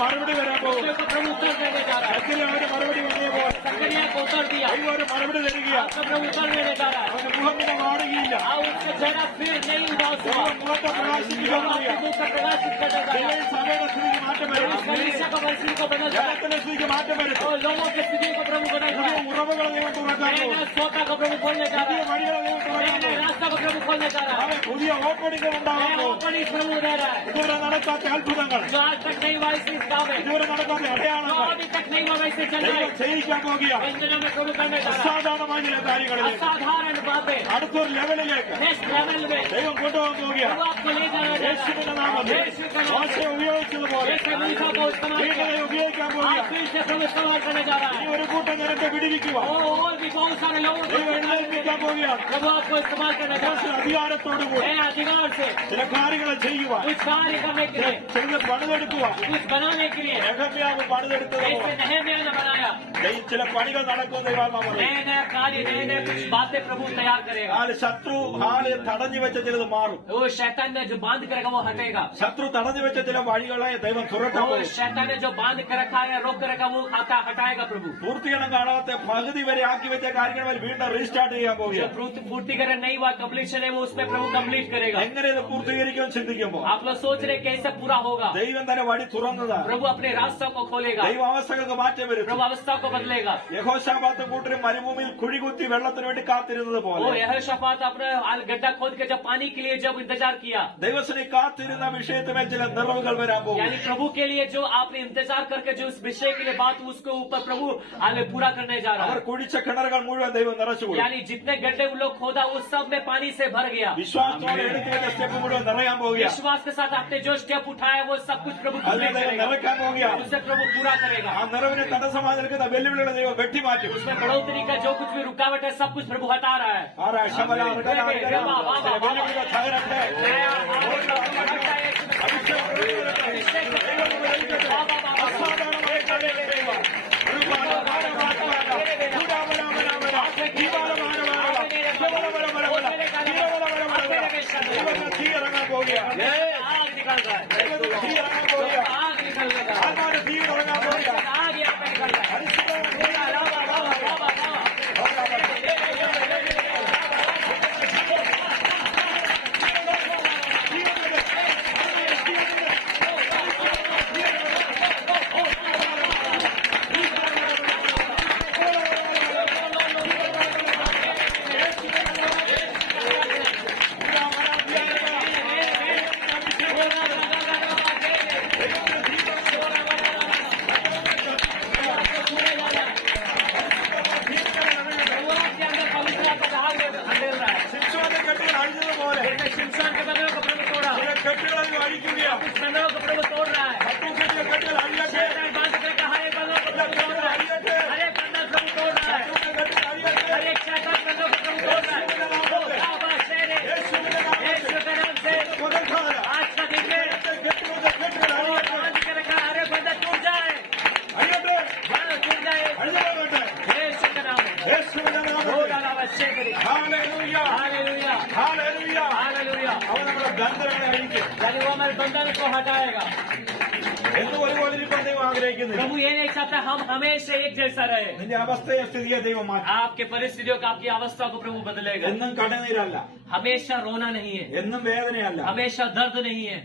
മറുപടി വരാൻ പോകും. उसको प्रभु उत्तर देने जा रहा है। അവരുടെ മറുപടി വന്നപ്പോൾ सकरिया को उत्तर दिया, ദൈവം ഒരു മറുപടി തരിക. आपका प्रभु उत्तर देने जा रहा है। അവന്റെ മുഖം പിന്നെ വാടുകയില്ല. और उसका चेहरा फिर नहीं उदास हुआ, ദൈവം മുഖത്തെ പ്രകാശിപ്പിക്കാൻ आपके मुख का प्रकाशित करने जा रहा है। സഭയുടെ സ്ഥിതിക്ക് മാറ്റം വരും. कलीसिया का परिस्थिति को बदल रहा है, ജനത്തിന്റെ സ്ഥിതിക്ക് മാറ്റം വരും. और लोगों की स्थिति को प्रभु बदल रहा है। ഉറവുകളെ ദൈവം തുറക്കാൻ പോകും. नया सोता को प्रभु खोलने जा रहा പുതിയ है, വഴികളെ ദൈവം തുറക്കാൻ नए പോകും. रास्ता को प्रभु खोलने जा रहा है, അവൻ പുതിയ ഓപ്പണികൾ ഉണ്ടാകാൻ नया പോകും. ओपनिंग प्रभु दे रहा है, ഇതുവരെ നടക്കാത്ത അത്ഭുതങ്ങൾ, जो आज तक नहीं हुआ इस काम में, ഇതുവരെ നടക്കാത്ത जो അടയാളങ്ങൾ अभी तक नहीं हुआ वैसे चल रहा ദൈവം है, ചെയ്യിക്കാൻ പോകുകയാണ്. इन दिनों में प्रभु करने जा रहा है। അസാധാരണമായ ചില കാര്യങ്ങളിലേക്ക് असाधारण बातें അടുത്തൊരു ലെവലിലേക്ക് नेक्स्ट लेवल में ദൈവം കൊണ്ടുപോകാൻ പോവുകയാണ്. प्रभु आपको ले जाना चाहता യേശുവിന്റെ है। നാമത്തിൽ यीशु का नाम മോശെ ഉപയോഗിച്ചതുപോലെ जैसे मूसा को इस्तेमाल വീണ്ടും किया, ദൈവം ഉപയോഗിക്കാൻ आज പോവുകയാണ്. फिर से प्रभु इस्तेमाल करने जा रहा ഈ है, ഒരു കൂട്ടം ജനത്തെ വിടിവിക്കുക और भी बहुत सारे लोगों को ദൈവം എഴുന്നേൽപ്പിക്കാൻ പോവുകയാണ്. प्रभु आपको इस्तेमाल करने जा रहा है, അധികാരത്തോടുകൂടി नए अधिकार से ചില കാര്യങ്ങൾ ചെയ്യുവാൻ, कुछ कार्य करने के लिए, ചിലത് പണിതെടുക്കുവാൻ कुछ बनाने के लिए, നെഹമ്യാവ് പണിതെടുത്തത് जैसे नहम्याह ने बनाया, ചില പണികൾ നടക്കും ദൈവാത്മാ പറയും. नए नए कार्य, नए नए कुछ बातें प्रभु तैयार करेगा। ആ ശത്രു ഹാള് തടഞ്ഞു വെച്ച ചിലത് മാറും. वो शैतान ने जो बांध कर रखा वो हटेगा, ശത്രു തടഞ്ഞു വെച്ച ചില വഴികളെ ദൈവം തുറക്കാൻ वो പോകും. शैतान ने जो बांध कर रखा है, रोक कर रखा वो हटाएगा प्रभु। പൂർത്തീകരണം കാണാത്ത പകുതി വരെ ആക്കി വെച്ച കാര്യങ്ങൾ വീണ്ടും റീസ്റ്റാർട്ട് ചെയ്യാൻ जो പോവുകയാണ്. पूर्तिकरण नहीं हुआ, कम्प्लीशन है, वो उसमें प्रभु कंप्लीट करेगा। എങ്ങനെ ഇത് പൂർത്തീകരിക്കുമെന്ന് ചിന്തിക്കുമ്പോൾ आप लोग सोच रहे कैसे पूरा होगा, ദൈവം തന്നെ വഴി തുറന്നതാണ്. प्रभु अपने रास्ता को खोलेगा, ദൈവ അവസ്ഥകൾക്ക് മാറ്റം വരും. प्रभु अवस्था को बदलेगा। യഹോശാഫാത്തും കൂട്ടരും മരുഭൂമിയിൽ കുഴികുത്തി വെള്ളത്തിന് വേണ്ടി കാത്തിരുന്നത് वो പോലെ यहोशाफात अपने गड्ढा खोद के जब पानी के लिए जब इंतजार किया, ദൈവത്തിന് കാത്തിരുന്ന വിഷയത്തിന്മേൽ ചില നിറവുകൾ വരാൻ പോകും. यानी प्रभु के लिए जो आपने इंतजार करके जो इस विषय भविष्य के लिए बात उसके ऊपर प्रभु आगे पूरा करने जा रहा അവർ है। കുഴിച്ച കിണറുകൾ മുഴുവൻ ദൈവം നിറച്ചു കൊടുക്കും. यानी जितने गड्ढे उन लोग खोदा उस सब में पानी से भर गया। വിശ്വാസത്തോടെ എടുത്തു വെച്ച സ്റ്റെപ്പ് മുഴുവൻ നിറയാൻ പോവുകയാണ്. विश्वास के साथ आपने जो स्टेप उठाया वो सब कुछ प्रभु അതിനെ पूरा ദൈവം करेगा, നിറയ്ക്കാൻ പോവുകയാണ്. उसे प्रभु पूरा करेगा। ആ നിറവിന് തടസ്സമായി നിൽക്കുന്ന വെല്ലുവിളികളെ ദൈവം വെട്ടിമാറ്റും. उसमें बढ़ोतरी का जो कुछ भी रुकावट है सब कुछ प्रभु हटा रहा है। വെല്ലുവിളികൾ തകരട്ടെ. അസാധാരണമായ കാര്യങ്ങൾ ദൈവം. തീ ഇറങ്ങാൻ പോവുകയാണ്. आग निकल रहा है, തീ ഇറങ്ങാൻ പോവുകയാണ്. आग निकल रहा है, ആത്മാവിന്റെ തീ ഇറങ്ങാൻ പോവുകയാണ്. आग यहाँ पे निकल रहा है। ശിംശോന്റെ കെട്ടുകൾ അഴിഞ്ഞതുപോലെ शिमशोन के बंधनों को प्रभु तोड़ा, ചില കെട്ടുകളെ അഴിക്കുകയാണ്. बंधनों को प्रभु तोड़ रहा है। ശത്രുക്കളുടെ കെട്ടുകൾ അഴിയട്ടെ. शैतान बांध करके हर एक बंधन को प्रभु तोड़ रहा है, हर एक बंधन प्रभु तोड़ रहा है, ശത്രുക്കളുടെ കെട്ടുകൾ അഴിയട്ടെ. हर एक शैतान बंधन को प्रभु तोड़ रहा है। बाबा शेरे, യേശുവിന്റെ നാമത്തിൽ यीशु के नाम से പകൽക്കാലം आज का दिन में കെട്ടുകളുടെ കെട്ടുകൾ वो അഴിയട്ടെ. बांध के रखा हर एक बंधन टूट जाए, അഴിയട്ടെ. बंधन टूट जाए, അഴിഞ്ഞുപോകട്ടെ. यीशु के नाम में। യേശുവിന്റെ वो നാമത്തിൽ. डाला शेरे, ഹല്ലേലൂയ. Hallelujah, hallelujah. हालेलुया। അവൻ നമ്മുടെ ബന്ധനങ്ങളെ അഴിക്കും. यानी वो हमारे बंधन को हटाएगा। എന്നും ഒരുപോലെ ഇരിക്കാൻ ദൈവം ആഗ്രഹിക്കുന്നില്ല. प्रभु ये नहीं चाहता हम हमेशा एक जैसा रहे। നിന്റെ അവസ്ഥയെ സ്ഥിതിയെ ദൈവം മാറ്റും. आपके परिस्थितियों का आपकी अवस्था को प्रभु बदलेगा। എന്നും കടനീരല്ല, हमेशा रोना नहीं है, എന്നും വേദനയല്ല. हमेशा दर्द नहीं है।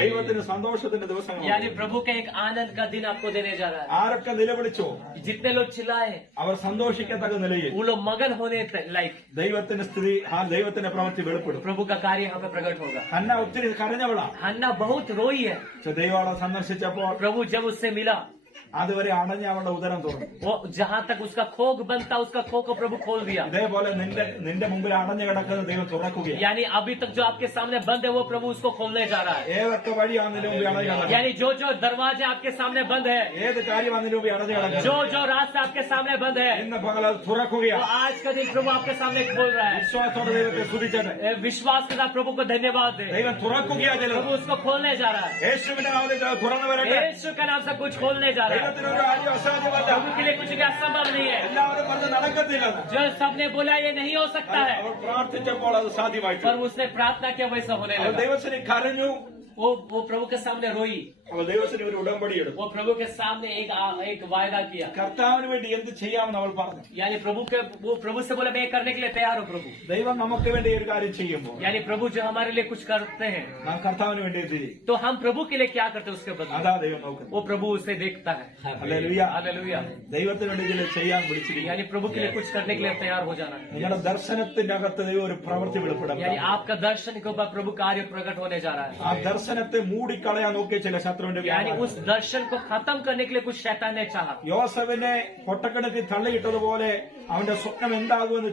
ദൈവത്തിന് സന്തോഷത്തിന്റെ ദിവസങ്ങളാണ്. यानी प्रभु का एक आनंद का दिन आपको देने जा रहा ആരൊക്കെ നിലവിളിച്ചോ है। जितने लोग चिल्लाए അവർ സന്തോഷിക്കത്തക്ക നിലയിൽ वो लोग मगन होने लायक ദൈവത്തിന്റെ സ്ഥിതി ആ ദൈവത്തിന്റെ പ്രവൃത്തി വെളിപ്പെടും. प्रभु का कार्य यहाँ पे प्रकट होगा। ഹന്ന ഒത്തിരി കരഞ്ഞവളാ. हन्ना बहुत रोई है। പക്ഷെ ദൈവം അവളെ സന്ദർശിച്ചപ്പോൾ प्रभु जब उससे मिला അതുവരെ അടഞ്ഞ അവളുടെ ഉദരം തുറന്നു. वो जहाँ तक उसका खोक बनता उसका खोक को प्रभु खोल दिया। ഇതേപോലെ നിന്റെ മുമ്പിൽ അടഞ്ഞു കിടക്കുന്ന ദൈവം തുറക്കുകയാണ്. यानी अभी तक जो आपके सामने बंद है वो प्रभु उसको खोलने जा रहा है। ഏതൊക്കെ വഴിയാണ് നിന്റെ മുമ്പിൽ അടഞ്ഞു കിടക്കുന്നത്? यानी जो जो दरवाजे आपके सामने बंद है, ഏത് കാര്യമാണ് നിന്റെ മുമ്പിൽ അടഞ്ഞു കിടക്കുന്നത്? जो जो रास्ता आपके सामने बंद है, ഇന്ന് പകൽ അത് तो തുറക്കുകയാണ്. आज का दिन प्रभु आपके सामने खोल रहा है। വിശ്വാസത്തോടെ ദൈവത്തെ സ്തുതിച്ചത്. विश्वास के साथ प्रभु को धन्यवाद दे। ദൈവം തുറക്കുകയാണ് प्रभु ചിലത്. उसको खोलने जा रहा है। യേശുവിന്റെ നാമത്തിൽ അത് തുറന്നു വരട്ടെ. यीशु के नाम से कुछ खोलने जा रहा है। ദൈവത്തിനൊരു കാര്യം അസാധ്യമല്ല. प्रभु के लिए कुछ भी असंभव नहीं है। എല്ലാവരും പറഞ്ഞ് നടക്കത്തില്ലെന്ന്. जो सबने बोला ये नहीं हो सकता है, അവർ പ്രാർത്ഥിച്ചപ്പോൾ അത് സാധ്യമായിട്ട്. पर उसने प्रार्थना किया वैसा होने അവർ लगा। ദൈവത്തിന് കരഞ്ഞു. वो प्रभु के सामने रोई, അവർ ദൈവത്തിന് ഒരു ഉടമ്പടി എടുത്തു. वो प्रभु के सामने एक वायदा किया। കർത്താവിന് വേണ്ടി എന്ത് ചെയ്യാമെന്ന് അവൾ പറഞ്ഞു. यानी वो प्रभु से बोला मैं ये करने के लिए तैयार हूँ प्रभु। ദൈവം നമുക്ക് വേണ്ടി ഒരു കാര്യം ചെയ്യുമ്പോൾ यानी प्रभु जो हमारे लिए कुछ करते हैं നാം കർത്താവിന് വേണ്ടി എന്ത് ചെയ്യും? तो हम प्रभु के लिए क्या करते हैं उसके बदले അതാ ദൈവം നോക്കുന്നത്. वो प्रभु उसे देखता है। ഹല്ലേലൂയ. हालेलुया। ദൈവത്തിന് വേണ്ടി ചില ചെയ്യാൻ വിളിച്ചിരിക്കുക. यानी प्रभु के लिए कुछ करने के लिए तैयार हो जाना। നിങ്ങളുടെ ദർശനത്തിന്റെ അകത്ത് ദൈവം ഒരു പ്രവൃത്തി വെളിപ്പെടാം. यानी आपका दर्शन के ऊपर प्रभु कार्य प्रकट होने जा रहा है। ആ ദർശനത്തെ മൂടിക്കളയാൻ നോക്കിയ ചില ശത്രുവിന്റെ यानी വ്യാപാരം. उस दर्शन को खत्म करने के लिए कुछ शैतान ने चाहा। യോസഫിനെ പൊട്ടക്കിണറ്റിൽ തള്ളിയിട്ടതുപോലെ അവന്റെ സ്വപ്നം എന്താകുമെന്ന്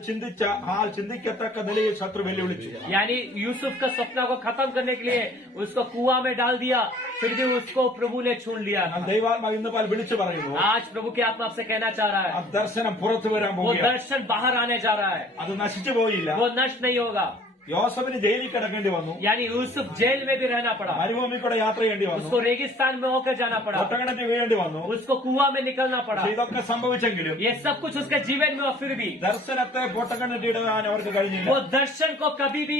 ചിന്തിക്കത്തക്ക നിലയിൽ ശത്രു വെല്ലുവിളിച്ചു. यानी यूसुफ का सपना को खत्म करने के लिए उसको कुआं में डाल दिया, फिर भी उसको प्रभु ने छून लिया। ദൈവാത്മാവ് ഇന്ന് പാൽ വിളിച്ചു പറയുന്നു, आज प्रभु के आत्मा आपसे कहना चाह रहा ആ है ദർശനം പുറത്തു വരാൻ वो പോകുകയാണ്. दर्शन बाहर आने जा रहा है, അത് നശിച്ചു പോയില്ല. वो नष्ट नहीं होगा। യോസഫിന് ജയിലിൽ കിടക്കേണ്ടി വന്നു. यानी यूसुफ जेल में भी रहना पड़ा, മരുഭൂമി കൂടെ യാത്ര ചെയ്യേണ്ടി വന്നു. उसको रेगिस्तान में होकर जाना पड़ा, പൊട്ടക്കിണറ്റിൽ വീഴേണ്ടി വന്നു. उसको कुआं में निकलना पड़ा। പക്ഷേ ഇതൊക്കെ സംഭവിച്ചെങ്കിലും ये सब कुछ उसके जीवन में और फिर भी ദർശനത്തെ പൊട്ടക്കിണറ്റിടാൻ അവർക്ക് കഴിഞ്ഞില്ല. वो दर्शन को कभी भी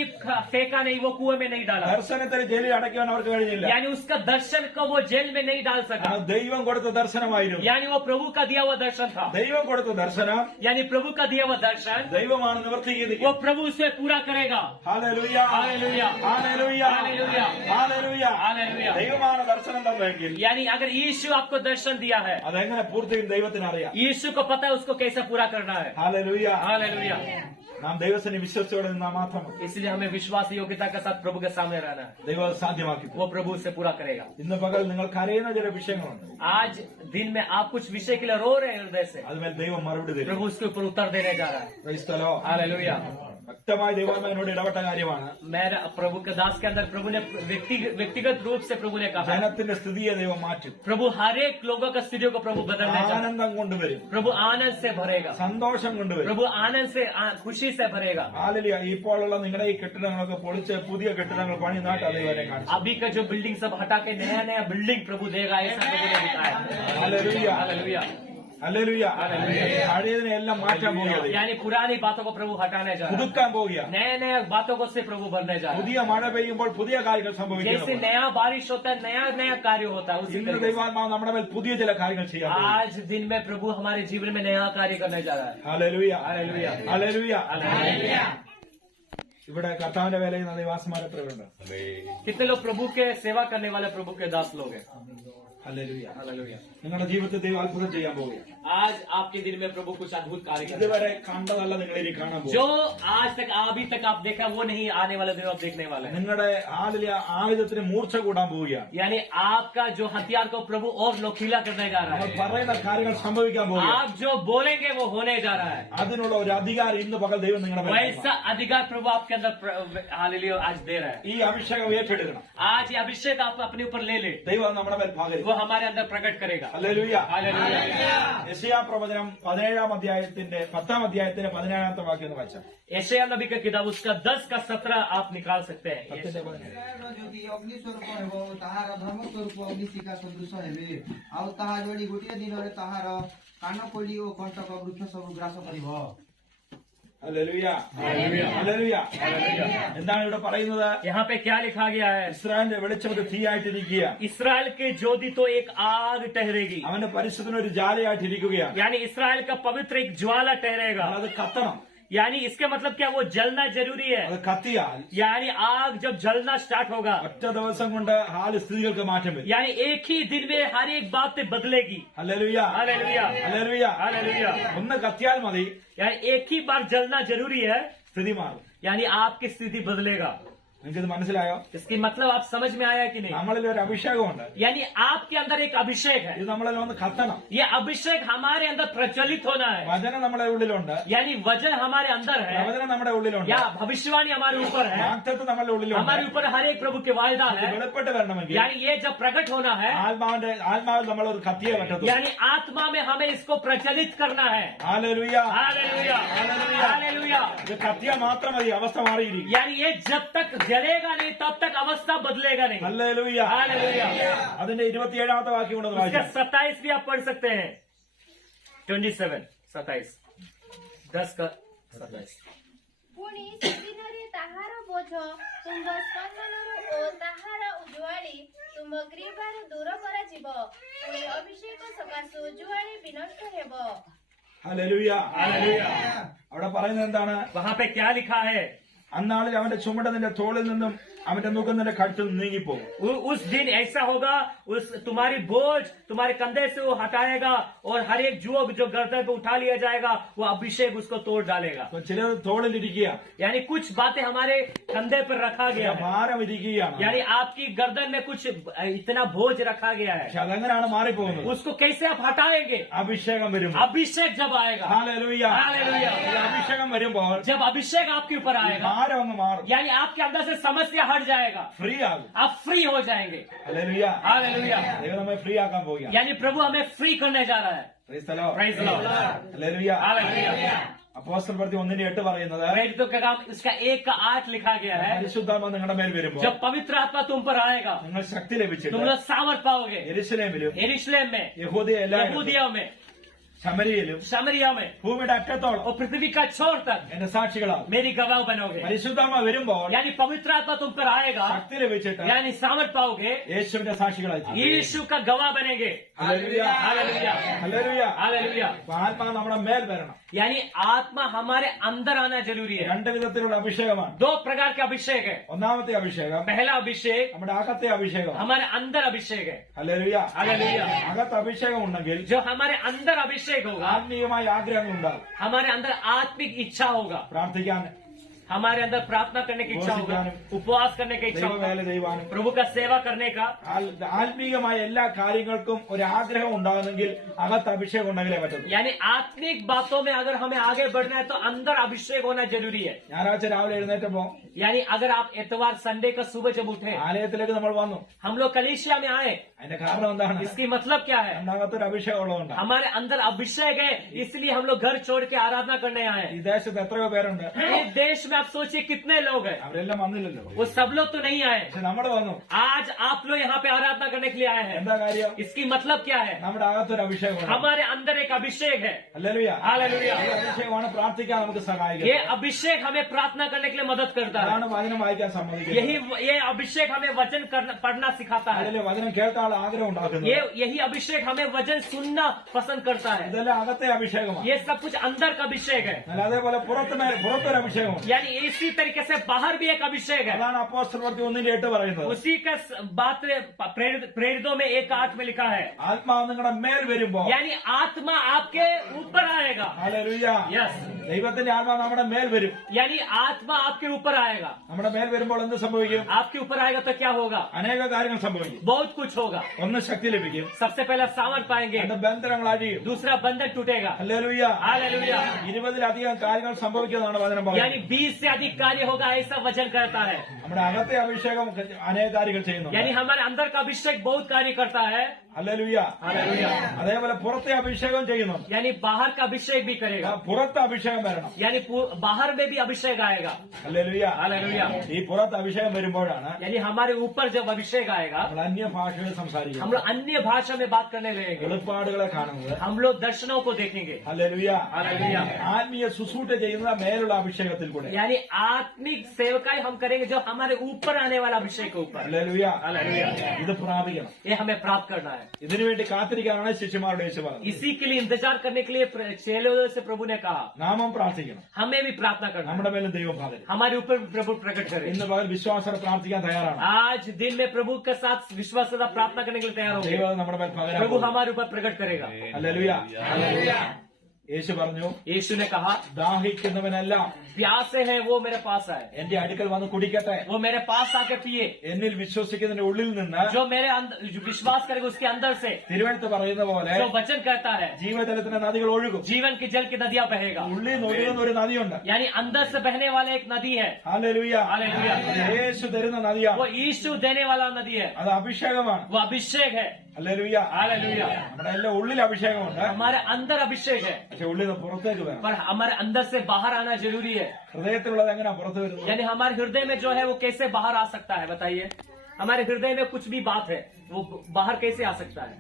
फेंका नहीं, वो कुएं में नहीं डाला। ദർശനത്തെ ജയിലിൽ അടയ്ക്കാൻ അവർക്ക് കഴിഞ്ഞില്ല. यानी उसका दर्शन को वो जेल में नहीं डाल ആ सका। ദൈവം കൊടുത്ത ദർശനമായിരുന്നു. यानी वो प्रभु का दिया हुआ दर्शन था। ദൈവം കൊടുത്ത ദർശനം यानी प्रभु का दिया हुआ दर्शन ദൈവമാണ് നിവർത്തിക്കുന്നത്. वो प्रभु उसे पूरा करेगा। Hallelujah hallelujah hallelujah hallelujah hallelujah hallelujah ദൈവമാണ് ദർശനം തന്നെങ്കിൽ यानी अगर यीशु आपको दर्शन दिया है, അതെങ്ങനെ പൂർത്തിയും ദൈവത്തിന് അറിയാം. यीशु को पता है उसको कैसे पूरा करना है. ഹല്ലേലൂയ हालेलुया നാം ദൈവത്തിനെ വിശ്വസിച്ചോടെ നിന്നാ മാത്രം इसलिए हमें विश्वास योग्यता के साथ प्रभु के सामने रहना है. ദൈവം അത് സാധ്യമാക്കി തരും. वो प्रभु से पूरा करेगा. ഇന്ന് പകൽ നിങ്ങൾക്ക് അറിയുന്ന ചില വിഷയങ്ങളുണ്ട്. आज दिन में आप कुछ विषय के लिए रो रहे हैं हृदय से, അതുമേൽ ദൈവം മറുപടി തരും. प्रभु उसके ऊपर उत्तर देने जा रहा है. Praise the Lord. हालेलुया. വ്യക്തമായി ദൈവം എന്നോട് ഇടപെട്ട കാര്യമാണ്. मेरा प्रभु के दास के अंदर प्रभु ने व्यक्तिगत रूप से प्रभु ने कहा, ജനത്തിന്റെ സ്ഥിതിയെ ദൈവം മാറ്റും. प्रभु हर एक लोगों का स्थितियों को प्रभु बदलने जा रहा है. ആനന്ദം കൊണ്ടുവരും. प्रभु आनंद से भरेगा. സന്തോഷം കൊണ്ടുവരും. प्रभु आनंद से खुशी से भरेगा. ഹാലലിയ ഇപ്പോഴുള്ള നിങ്ങളുടെ ഈ കെട്ടിടങ്ങളൊക്കെ പൊളിച്ച് പുതിയ കെട്ടിടങ്ങൾ പണിയുന്നതായിട്ട് ദൈവനെ കാണിച്ചു. अभी का जो बिल्डिंग सब हटा के नया नया बिल्डिंग प्रभु देगा, ऐसा प्रभु ने बताया. Hallelujah hallelujah. ഹല്ലേലൂയ പഴയതിനെ എല്ലാം മാറ്റാൻ പോകുക. यानी पुरानी बातों को प्रभु हटाने जा रहा है. പുതുക്കാൻ പോകുക. नए नए बातों को से प्रभु भरने जा रहा है. പുതിയ മഴ പെയ്യുമ്പോൾ പുതിയ കാര്യങ്ങൾ जैसे സംഭവിക്കുന്നു. नया बारिश होता है, नया नया कार्य होता है, उसी ഇന്ന് तरीके से ദൈവാത്മാവ് നമ്മുടെ മേൽ പുതിയ ചില കാര്യങ്ങൾ ചെയ്യാൻ പോകുന്നു. आज दिन में प्रभु हमारे जीवन में नया कार्य करने जा रहा है. Hallelujah hallelujah. Hallelujah hallelujah. ഇവിടെ കർത്താവിന്റെ വേല ചെയ്യുന്ന ദൈവാസന്മാർ എത്ര പേരുണ്ട്? कितने लोग प्रभु के सेवा करने वाले प्रभु के दास लोग हैं. Hallelujah hallelujah. നിങ്ങളുടെ ജീവിതത്തിൽ ദൈവം അത്ഭുതം ചെയ്യാൻ പോകുക. आज आपके दिन में प्रभु कुछ अद्भुत कार्य करेगा. ഇതുവരെ കണ്ടതല്ല നിങ്ങൾ ഇനി കാണാൻ പോകും. जो आज तक अभी तक आप देखा वो नहीं, आने वाले दिन आप देखने वाले हैं. നിങ്ങളുടെ ആയുധത്തിന് മൂർച്ച കൂടാൻ പോവുകയാണ്. यानी आपका जो हथियार को प्रभु और लोखीला करने जा रहा നമ്മൾ है. പറയുന്ന കാര്യങ്ങൾ സംഭവിക്കാൻ പോവുകയാണ്. आप जो बोलेंगे वो होने जा रहा है. അതിനുള്ള ഒരു അധികാരം ഇന്ന് പകൽ ദൈവം നിങ്ങളുടെ മേൽ वैसा अधिकार प्रभु आपके अंदर हालेलुया आज दे रहा है. ഈ അഭിഷേകം ഏറ്റെടുക്കണം. आज ये अभिषेक आप अपने ऊपर ले ले, ദൈവം നമ്മുടെ മേൽ പകരും. वो हमारे अंदर प्रकट करेगा. Hallelujah hallelujah. യെശയ്യാ പ്രവചനം 10ാം അധ്യായത്തിന്റെ 17ാമത്തെ വാക്യം എന്ന് വായിച്ചാൽ यशायाह नबी का किताब उसका 10 का 17 आप निकाल सकते हैं. ଇସ୍ରାଏଲର ଯଦି ଅଗ୍ନି ସ୍ୱରୂପ ହେବ ତାହାର ଧର୍ମ ସ୍ୱରୂପ ଅଗ୍ନିଶିଖା ସଦୃଶ ହେବେ ଆଉ ତାହା ଯୋଡ଼ି ଗୋଟିଏ ଦିନରେ ତାହାର କାନପୋଲି ଓ କଣ୍ଟକ ବୃକ୍ଷ ସବୁ ଗ୍ରାସ କରିବ. ഹല്ലേലൂയ ഹല്ലേലൂയ എന്താണ് ഇവിടെ പറയുന്നത്? यहाँ पे क्या लिखा गया है? ഇസ്രായേലിന്റെ വെളിച്ചം ഒരു തീയായിട്ടിരിക്കുക. इसराइल के ज्योति तो एक आग ठहरेगी. അവന്റെ പരിശുദ്ധന് ഒരു ജ്വാലയായിട്ടിരിക്കുകയാണ്. यानी इसराइल का पवित्र एक ज्वाला ठहरेगा. അത് കത്തണം. यानी इसके मतलब क्या, वो जलना जरूरी है. അത് കത്തിയാൽ यानी आग जब जलना स्टार्ट होगा, ഒറ്റ ദിവസം കൊണ്ട് ഹാല് സ്ഥിതികൾക്ക് മാറ്റം വരും. यानी एक ही दिन में हर एक बात बदलेगी. Hallelujah hallelujah. Hallelujah hallelujah. ഒന്ന് കത്തിയാൽ മതി, यानी एक ही बार जलना जरूरी है, സ്ഥിതി മാറും. यानी आपकी स्थिति बदलेगा. നിങ്ങൾക്കിത് മനസ്സിലായോ? इसकी मतलब आप समझ में आया कि नहीं? നമ്മളിൽ ഒരു അഭിഷേകമുണ്ട്. यानी आपके अंदर एक अभिषेक है. ഇത് നമ്മളിൽ ഒന്ന് കത്തണം. ये अभिषेक हमारे अंदर प्रज्वलित होना है. വചനം നമ്മുടെ ഉള്ളിലുണ്ട്. यानी वजन हमारे अंदर है, പ്രവചനം നമ്മുടെ ഉള്ളിലുണ്ട്. या भविष्यवाणी हमारे ऊपर है, വാഗ്ദത്തം നമ്മുടെ ഉള്ളിലുണ്ട്. हमारे ऊपर हर एक प्रभु के वायदा ഇത് है. വെളിപ്പെട്ട് വരണമെങ്കിൽ यानी ये जब प्रकट होना है, ആത്മാവിൽ നമ്മൾ ഒരു കത്തിയെ പറ്റത്തുള്ളൂ. यानी आत्मा में हमें इसको प्रज्वलित करना है. Hallelujah hallelujah. हालेलुया. ഇത് കത്തിയാൽ മാത്രം മതി, അവസ്ഥ മാറിയിരിക്കും. यानी ये जब तक जलेगा नहीं तब तक अवस्था बदलेगा नहीं. Hallelujah hallelujah. അതിന്റെ 27ാമത്തെ വാക്യം കൊണ്ട് उसका വായിക്കാം. 27 भी आप पढ़ सकते हैं. 27 27 10 का 27. ପୁଣି ସେଦିନରେ ତାହାର ବୋଝ ତୁମ୍ଭ ସ୍କନ୍ଧନରୁ ଓ ତାହାର ଉଜୁଆଳି ତୁମ୍ଭ ଗ୍ରୀବାରୁ ଦୂର କରାଯିବ. ପୁଣି ଅଭିଷେକ ସକାଶୁ ଉଜୁଆଳି ବିନଷ୍ଟ ହେବ. Hallelujah hallelujah. അവിടെ പറയുന്നത് എന്താണ്? वहाँ पे क्या लिखा है? അന്നാളിൽ അവന്റെ ചുമട് നിന്റെ തോളിൽ നിന്നും അവന്റെ മുഖം നിന്റെ കഴുത്തിൽ നിന്ന് നീങ്ങിപ്പോകും. उस दिन ऐसा होगा, उस तुम्हारी बोझ तुम्हारे कंधे से वो हटाएगा और हर एक जुओं जो गर्दन पे उठा लिया जाएगा, वो अभिषेक उसको तोड़ डालेगा. അപ്പൊ ചിലർ തോളിലിരിക്കുക, यानी कुछ बातें हमारे कंधे पर रखा गया है. ഭാരം ഇരിക്കുകയാണ്. यानी आपकी गर्दन में कुछ इतना बोझ रखा गया है. പക്ഷെ അതെങ്ങനെയാണ് മാറിപ്പോകുന്നത്? उसको कैसे आप हटाएंगे? അഭിഷേകം വരുമ്പോൾ. अभिषेक जब आएगा. Hallelujah hallelujah. ഈ അഭിഷേകം വരുമ്പോൾ जब अभिषेक आपके ऊपर आएगा, ഭാരം അങ്ങ് മാറും, यानी आपके अंदर से समस्या हट जाएगा, ഫ്രീ ആകും. आप फ्री हो जाएंगे. Hallelujah hallelujah. ദൈവം നമ്മെ ഫ്രീ ആക്കാൻ പോവുകയാണ്. यानी प्रभु हमें फ्री करने जा रहा है. Praise the Lord. Praise the Lord. Hallelujah hallelujah. അപ്പോസ്തല പ്രവൃത്തി 1:8 പറയുന്നത് प्रेरितों का काम इसका 1 का 8 लिखा गया है. പരിശുദ്ധാത്മ നിങ്ങളുടെ മേൽ വരുമ്പോൾ जब पवित्र आत्मा तुम पर आएगा, നിങ്ങൾ ശക്തി तुम ലഭിച്ചിട്ട് लोग सामर्थ पाओगे. യെരൂശലേമിലും यरूशलेम में, യഹൂദിയ എല്ലായിടത്തും यहूदिया में, ശമരിയയിലും शमरिया में ഭൂമിയുടെ അറ്റത്തോളം और पृथ्वी का छोर तक എന്റെ സാക്ഷികളാണ്. मेरी गवाह बनोगे. പരിശുദ്ധാത്മ വരുമ്പോൾ यानी पवित्र आत्मा तुम पर आएगा, ശക്തി ലഭിച്ചിട്ട് यानी सामर्थ पाओगे, യേശുവിന്റെ സാക്ഷികളായി. यीशु का गवाह बनेंगे. Hallelujah hallelujah. ഹല്ലേലൂയ. हालेलुया। അപ്പൊ ആത്മാവ് നമ്മുടെ മേൽ വരണം. यानी आत्मा हमारे अंदर आना जरूरी है। രണ്ട് വിധത്തിലുള്ള അഭിഷേകമാണ്. 2 प्रकार के अभिषेक है। ഒന്നാമത്തെ അഭിഷേകം पहला अभिषेक നമ്മുടെ അകത്തെ അഭിഷേകം. हमारे अंदर अभिषेक है। ഹല്ലേലൂയ. हालेलुया। അകത്ത് അഭിഷേകം ഉണ്ടെങ്കിൽ जो हमारे अंदर अभिषेक होगा, ആത്മീയമായ ആഗ്രഹങ്ങൾ ഉണ്ടാകും. हमारे अंदर आत्मिक इच्छा होगा, പ്രാർത്ഥിക്കാൻ, हमारे अंदर प्रार्थना करने की इच्छा होगा, उपवास करने की इच्छा होगा, ദൈവവേല ചെയ്യുവാനും प्रभु का सेवा करने का। ആത്മീയമായ എല്ലാ കാര്യങ്ങൾക്കും ഒരു ആഗ്രഹം ഉണ്ടാകുന്നെങ്കിൽ അകത്ത് അഭിഷേകം ഉണ്ടെങ്കിലേ പറ്റുള്ളൂ. यानी आत्मिक बातों में अगर हमें आगे बढ़ना है तो अंदर अभिषेक होना जरूरी है। ഞായറാഴ്ച രാവിലെ എഴുന്നേറ്റപ്പോ यानी अगर आप इतवार संडे का सुबह जब उठे, ആലയത്തിലേക്ക് നമ്മൾ വന്നു. हम लोग कलीसिया में आए, അതിന്റെ കാരണം എന്താണ്? इसकी मतलब क्या है? നമ്മുടെ അകത്തൊരു അഭിഷേകം ഉള്ളതുകൊണ്ടാണ്. हमारे अंदर अभिषेक है, इसलिए हम लोग घर छोड़ के आराधना करने आए ഈ हैं। ദേശത്ത് എത്രയോ പേരുണ്ട്, इस देश में आप सोचिए कितने लोग हैं। അവരെല്ലാം വന്നില്ലല്ലോ. वो सब लोग तो नहीं आए। പക്ഷെ നമ്മൾ വന്നു. आज आप लोग यहाँ पे आराधना करने के लिए आए हैं। എന്താ കാര്യം? इसकी मतलब क्या है? നമ്മുടെ അകത്തൊരു അഭിഷേകം. हमारे अंदर एक अभिषेक है। ഹല്ലേലൂയ. हालेलुया। ഈ അഭിഷേകമാണ് പ്രാർത്ഥിക്കാൻ നമുക്ക് ये സഹായിക്കുന്നത്. अभिषेक हमें प्रार्थना करने के लिए मदद करता है। അതാണ് വചനം വായിക്കാൻ സമ്മതിക്കുന്നത്. ये अभिषेक हमें वचन पढ़ना सिखाता है। അതിലെ വചനം കേൾക്കാൻ ആഗ്രഹം ഉണ്ടാക്കുന്നത്. यही अभिषेक हमें वचन सुनना पसंद करता है। ഇതെല്ലാം അകത്തെ അഭിഷേകമാണ്. ये सब कुछ अंदर का अभिषेक है। എന്നാൽ അതേപോലെ പുറത്തൊരു അഭിഷേകമാണ്. यानी इसी तरीके से बाहर भी एक अभिषेक है। അതാണ് അപ്പോസ്തലപ്രവൃത്തി 1:8 പറയുന്നത്. उसी का बात प्रेरितों में 1:8 में लिखा है। ആത്മാവ് നിങ്ങളുടെ മേൽ വരുമ്പോ, यानी आत्मा आपके ऊपर आएगा। ഹല്ലേലൂയ, यस, ദൈവത്തിന്റെ ആത്മാവ് നമ്മുടെ മേൽ വരും. यानी आत्मा आपके ऊपर आएगा। നമ്മുടെ മേൽ വരുമ്പോൾ എന്ത് സംഭവിക്കും? आपके ऊपर आएगा तो क्या होगा? അനേക കാര്യങ്ങൾ സംഭവിക്കും. बहुत कुछ होगा। ഒന്ന് ശക്തി ലഭിക്കും, सबसे पहला सामन पाएंगे, രണ്ട് ബന്ധനങ്ങൾ അഴിയും. दूसरा बंधन टूटेगा। ഹല്ലേലൂയ. हालेलुया। 20-ലധികം കാര്യങ്ങൾ സംഭവിക്കുന്നതാണ് വചനം यानी പറയുന്നത്. 20 से अधिक कार्य होगा, ऐसा वचन करता है। നമ്മുടെ അകത്തെ അഭിഷേകം അനേക കാര്യങ്ങൾ ചെയ്യുന്നു. यानी हमारे अंदर का अभिषेक बहुत कार्य करता है। ഹല്ലേലൂയ. हालेलुया। അതേപോലെ പുറത്തെ അഭിഷേകം ചെയ്യുന്നു. यानी बाहर का अभिषेक भी करेगा। പുറത്തെ അഭിഷേകം വരണം. यानी बाहर में भी अभिषेक आएगा। ഹല്ലേലൂയ. हालेलुया। ഈ പുറത്ത് അഭിഷേകം വരുമ്പോഴാണ് यानी हमारे ऊपर जब अभिषेक आएगा, നമ്മൾ അന്യ ഭാഷകൾ हम സംസാരിക്കുന്നത്, लोग अन्य भाषा में बात करने लगेंगे, വെളിപ്പാടുകളെ കാണുന്നത്. हम लोग दर्शनों को देखेंगे। ഹല്ലേലൂയ. हालेलुया। ആത്മീയ ശുശ്രൂഷ ചെയ്യുന്ന മേലുള്ള അഭിഷേകത്തിൽ കൂടെ. यानी आत्मिक सेवकाई हम करेंगे जो हमारे ऊपर आने वाला अभिषेक के ऊपर। ഹല്ലേലൂയ. हालेलुया। ഇത് പ്രാപിക്കണം. ये हमें प्राप्त करना है। ഇതിനുവേണ്ടി കാത്തിരിക്കാനാണ് ശിഷ്യന്മാരുടെ യേശു പറഞ്ഞത്. इसी के लिए इंतजार करने के लिए चेलों से प्रभु ने कहा നാമം പ്രാർത്ഥിക്കണം. हमें भी प्रार्थना करना है। നമ്മുടെ മേലും ദൈവം പകരും. हमारे ऊपर प्रभु प्रकट करे। ഇന്ന് പകൽ വിശ്വാസത്തോടെ പ്രാർത്ഥിക്കാൻ തയ്യാറാണ്. आज दिन में प्रभु के साथ विश्वास के साथ प्रार्थना करने के लिए तैयार हो गए। ദൈവം നമ്മുടെ മേൽ പകരാൻ प्रभु പോകുന്നു. हमारे ऊपर प्रकट करेगा। ഹല്ലേലൂയ. യേശു പറഞ്ഞു, यीशु ने कहा ദാഹിക്കുന്നവനെല്ലാം प्यासे है वो मेरे पास आए, എന്റെ അടുക്കൽ വന്ന് കുടിക്കട്ടെ. वो मेरे पास आके पिए। എന്നിൽ വിശ്വസിക്കുന്നതിന്റെ ഉള്ളിൽ നിന്ന് जो मेरे अंदर जो विश्वास करेगा उसके अंदर से, തിരുവഴുത്ത് പറയുന്ന പോലെ जो वचन कहता है, ജീവജലത്തിന്റെ നദികൾ ഒഴുകും. जीवन की जल की नदियां बहेगा। ഉള്ളിൽ നിന്ന് ഒഴുകുന്ന ഒരു നദിയുണ്ട്. यानी अंदर से बहने वाला एक नदी है। ഹല്ലേലൂയ. हालेलुया। അത് യേശു തരുന്ന നദിയാണ്. वो यीशु देने वाला नदी है, അത് അഭിഷേകമാണ്. वो अभिषेक है। ഹല്ലേലൂയ. हालेलुया। നമ്മുടെ എല്ലാം ഉള്ളിൽ അഭിഷേകമുണ്ട്. हमारे अंदर अभिषेक है, പക്ഷെ ഉള്ളിൽ നിന്ന് പുറത്തേക്ക് വരണം. पर हमारे अंदर से बाहर आना जरूरी है। ഹൃദയത്തിലുള്ളത് എങ്ങനെയാ പുറത്തു വരുന്നത്? यानी हमारे हृदय में जो है वो कैसे बाहर आ सकता है? बताइए, हमारे हृदय में कुछ भी बात है वो बाहर कैसे आ सकता है?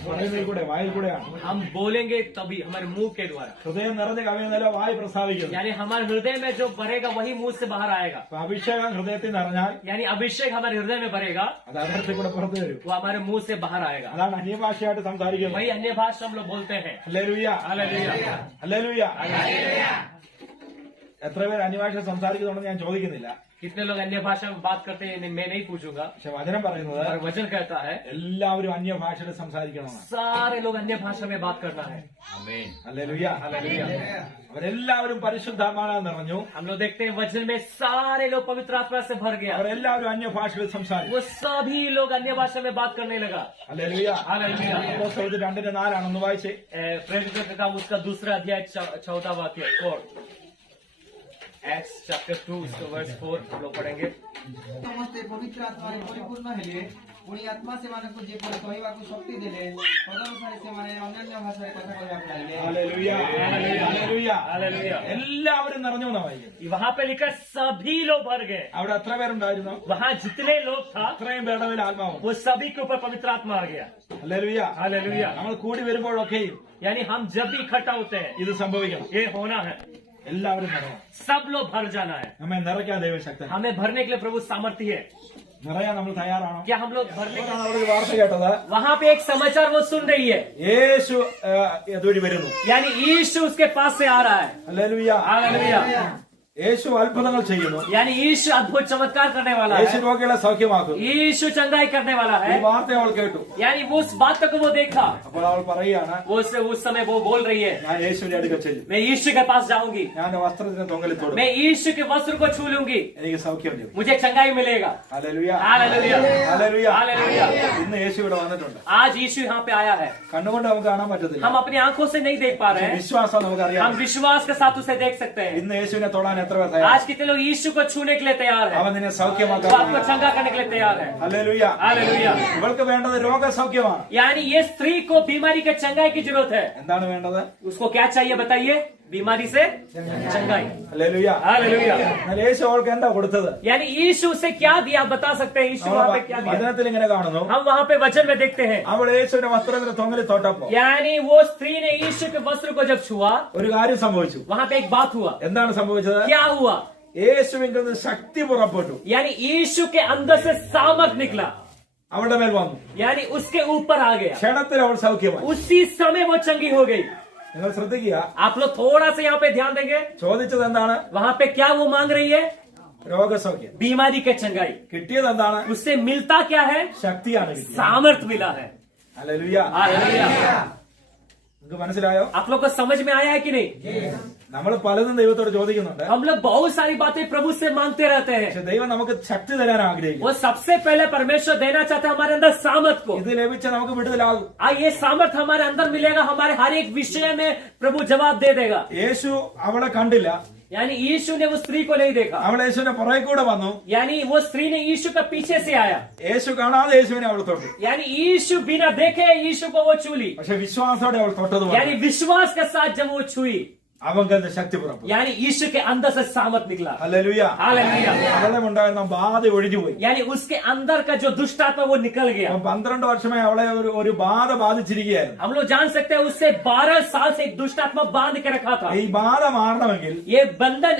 പറയുന്നതിൽ കൂടെ, വായിൽ കൂടെയാണ്. हम बोलेंगे तभी, हमारे मुंह के द्वारा। ഹൃദയം നിറഞ്ഞ കവിയുന്നല്ല വായി പ്രസ്താവിക്കുന്നു. यानी हमारे हृदय में जो भरेगा वही मुंह से बाहर आएगा। അപ്പൊ അഭിഷേകം ഹൃദയത്തിൽ നിറഞ്ഞാൽ यानी अभिषेक हमारे हृदय में भरेगा, അത് അകത്തിൽ കൂടെ പുറത്തു വരും. वो हमारे मुंह से बाहर आएगा। അതാണ് അന്യഭാഷയായിട്ട് സംസാരിക്കുന്നത്. वही अन्य भाषा हम लोग बोलते हैं। ഹല്ലേലൂയ. हालेलुया। ഹല്ലേലൂയ. എത്ര പേര് അന്യഭാഷ സംസാരിക്കുന്നുണ്ടെന്ന് ഞാൻ ചോദിക്കുന്നില്ല. कितने लोग अन्य भाषा में बात करते हैं मैं नहीं पूछूंगा, പക്ഷെ വചനം പറയുന്നത് पर वचन कहता है എല്ലാവരും അന്യഭാഷയിൽ സംസാരിക്കണമെന്നാണ്. सारे लोग अन्य भाषा में बात करना है। ഹല്ലേലൂയ. हालेलुया। അവരെല്ലാവരും പരിശുദ്ധാത്മാവിനാൽ നിറഞ്ഞു. हम लोग देखते हैं वचन में सारे लोग पवित्र आत्मा से भर गया, അവരെല്ലാവരും അന്യഭാഷയിൽ സംസാരിക്കും. वो सभी लोग अन्य भाषा में बात करने लगा। ഹല്ലേലൂയ. हालेलुया। അപ്പോസ്തലർ 2:4 ഒന്ന് വായിച്ചേ. प्रेरितों का काम उसका दूसरा अध्याय 14 वाक्य 4, एक्ट्स चैप्टर 2 उसका वर्स 4 हम लोग पढ़ेंगे। ସମସ୍ତେ ପବିତ୍ର ଆତ୍ମାରେ ପରିପୂର୍ଣ୍ଣ ହେଲେ, ପୁଣି ଆତ୍ମା ସେମାନଙ୍କୁ ଯେପରି କହିବାକୁ ଶକ୍ତି ଦେଲେ, ତଦନୁସାରେ ସେମାନେ ଅନ୍ୟାନ୍ୟ ଭାଷାରେ କଥା କହିବାକୁ ଲାଗିଲେ। ഹല്ലേലൂയ. ഹല്ലേലൂയ. हालेलुया। എല്ലാവരും നിറഞ്ഞു എന്നാ വായിക്കുന്നത്. वहाँ पे लिखा सभी लोग भर गए। അവിടെ എത്ര പേരുണ്ടായിരുന്നു? वहाँ जितने लोग था അത്രയും പേരുടെ മേൽ ആത്മാവ്. वो सभी के ऊपर पवित्र आत्मा आ गया। ഹല്ലേലൂയ. हालेलुया। നമ്മൾ കൂടി വരുമ്പോഴൊക്കെയും यानी हम जब भी इकट्ठा होते हैं ഇത് സംഭവിക്കണം. ये होना है, എല്ലാവരും നിറയണം. सब लोग भर जाना है। നമ്മെ നിറയ്ക്കാൻ ദൈവശക്തൻ. हमें भरने के लिए प्रभु सामर्थ्य है। നിറയാൻ നമ്മൾ തയ്യാറാണോ? क्या हम लोग भरने ഇപ്പോഴാണ് അവിടെ ഒരു വാർത്ത കേട്ടത്. वहाँ पे एक समाचार वो सुन रही है, യേശു അതുവഴി വരുന്നു. यानी यीशु उसके पास से आ रहा है। ഹല്ലേലൂയ. हालेलुया। യേശു അത്ഭുതങ്ങൾ ചെയ്യുന്നു. यानी यीशु अद्भुत चमत्कार करने वाला യേശു है, രോഗികളെ സൗഖ്യമാക്കും. यीशु चंगाई करने वाला ഈ है। വാർത്ത അവൾ കേട്ടു. यानी वो उस बात को वो देखा, അപ്പോൾ അവൾ പറയുകയാണ്, उस समय वो बोल रही है, ഞാൻ യേശുവിന്റെ അടുക്ക ചെല്ലും. मैं यीशु के पास जाऊंगी, ഞാൻ വസ്ത്രത്തിന് തൊങ്ങലിൽ തൊടും. मैं यीशु के वस्त्र को छू लूंगी, എനിക്ക് സൗഖ്യം ലഭിക്കും. मुझे चंगाई मिलेगा। ഹല്ലേലൂയ. हालेलुया। ഹല്ലേലൂയ. हालेलुया। ഇന്ന് യേശു ഇവിടെ വന്നിട്ടുണ്ട്. आज यीशु यहाँ पे आया है, കണ്ണുകൊണ്ട് നമുക്ക് കാണാൻ പറ്റത്തില്ല. हम अपनी आंखों से नहीं देख पा रहे हैं, വിശ്വാസം നമുക്കറിയാം. हम विश्वास के साथ उसे देख सकते हैं। ഇന്ന് യേശുവിനെ തൊടാൻ എത്ര പേർ തയ്യാറാണ്? आज कितने लोग यीशु को छूने के लिए तैयार है, അവൻ നിന്നെ वो സൗഖ്യമാക്കാൻ. आपको चंगा करने के लिए तैयार है। ഹല്ലേലൂയ. हालेलुया। ഇവൾക്ക് വേണ്ടത് രോഗസൗഖ്യമാണ്. यानी ये स्त्री को बीमारी के चंगाई की जरूरत है। എന്താണ് വേണ്ടത്? उसको क्या चाहिए बताइए? बीमारी से चंगाई। ഹല്ലേലൂയ. हालेलुया। എന്നാൽ യേശു അവൾക്ക് എന്താ കൊടുത്തത്? यानी यीशु उसे क्या दिया आप बता सकते हैं? यीशु वहाँ पे क्या दिया? വചനത്തിൽ ഇങ്ങനെ കാണുന്നു, हम वहाँ पे वचन में देखते हैं, അവൾ യേശുവിന്റെ വസ്ത്രത്തിന് തൊങ്ങലിൽ തൊട്ടപ്പോ यानी वो स्त्री ने यीशु के वस्त्र को जब छुआ, ഒരു കാര്യം സംഭവിച്ചു. वहाँ पे एक बात हुआ। എന്താണ് സംഭവിച്ചത്? क्या हुआ? യേശുവിൽ നിന്ന് ശക്തി പുറപ്പെട്ടു. यानी यीशु के अंदर से सामर्थ निकला, അവളുടെ മേൽ വന്നു. यानी उसके ऊपर आ गया। ക്ഷണത്തിൽ അവൾ സൗഖ്യമായി. उसी समय वो चंगी हो गई। നിങ്ങൾ ശ്രദ്ധിക്കുക, आप लोग थोड़ा सा यहाँ पे ध्यान देंगे, ചോദിച്ചത് എന്താണ്? वहाँ पे क्या वो मांग रही है? രോഗസൗഖ്യം. बीमारी के चंगाई। കിട്ടിയത് എന്താണ്? उससे मिलता क्या है? ശക്തിയാണ് കിട്ടിയത്. सामर्थ मिला है। ഹല്ലേലൂയ. हालेलुया। നിങ്ങൾക്ക് മനസ്സിലായോ? आप लोग को समझ में आया है कि नहीं? നമ്മൾ പലതും ദൈവത്തോട് ചോദിക്കുന്നുണ്ട്. हम लोग बहुत सारी बातें प्रभु से मांगते रहते हैं। പക്ഷെ ദൈവം നമുക്ക് ശക്തി തരാൻ ആഗ്രഹിക്കും. वो सबसे पहले परमेश्वर देना चाहते हैं हमारे अंदर सामर्थ को। ഇത് ലഭിച്ച നമുക്ക് വിടുതലാകും. ये सामर्थ हमारे अंदर मिलेगा, हमारे हर एक विषय में प्रभु जवाब दे देगा। യേശു അവളെ കണ്ടില്ല. यानी यीशु ने वो स्त्री को नहीं देखा, അവൾ യേശുവിന്റെ പുറകെ കൂടെ വന്നു. यानी वो स्त्री ने यीशु का पीछे से आया, യേശു കാണാതെ യേശുവിനെ അവൾ തൊട്ടു. यानी यीशु बिना देखे यीशु को वो छू ली, പക്ഷെ വിശ്വാസത്തോടെ അവൾ തൊട്ടത് यानी विश्वास के साथ जब वो छुई, അവങ്കന്ന് ശക്തി പുറപ്പെട്ടു. यानी यीशु के अंदर से सामर्थ निकला। ഹല്ലേലൂയ. हालेलुया। അവളുണ്ടായിരുന്ന ബാധ ഒഴിഞ്ഞുപോയി. यानी उसके अंदर का जो दुष्ट आत्मा वो निकल गया। 12 വർഷമായി അവളെ ഒരു ബാധ ബാധിച്ചിരിക്കുകയായിരുന്നു. हम लोग जान सकते हैं उससे 12 साल से एक दुष्ट आत्मा बांध के रखा था। ഈ ബാധ മാറണമെങ്കിൽ ये बंधन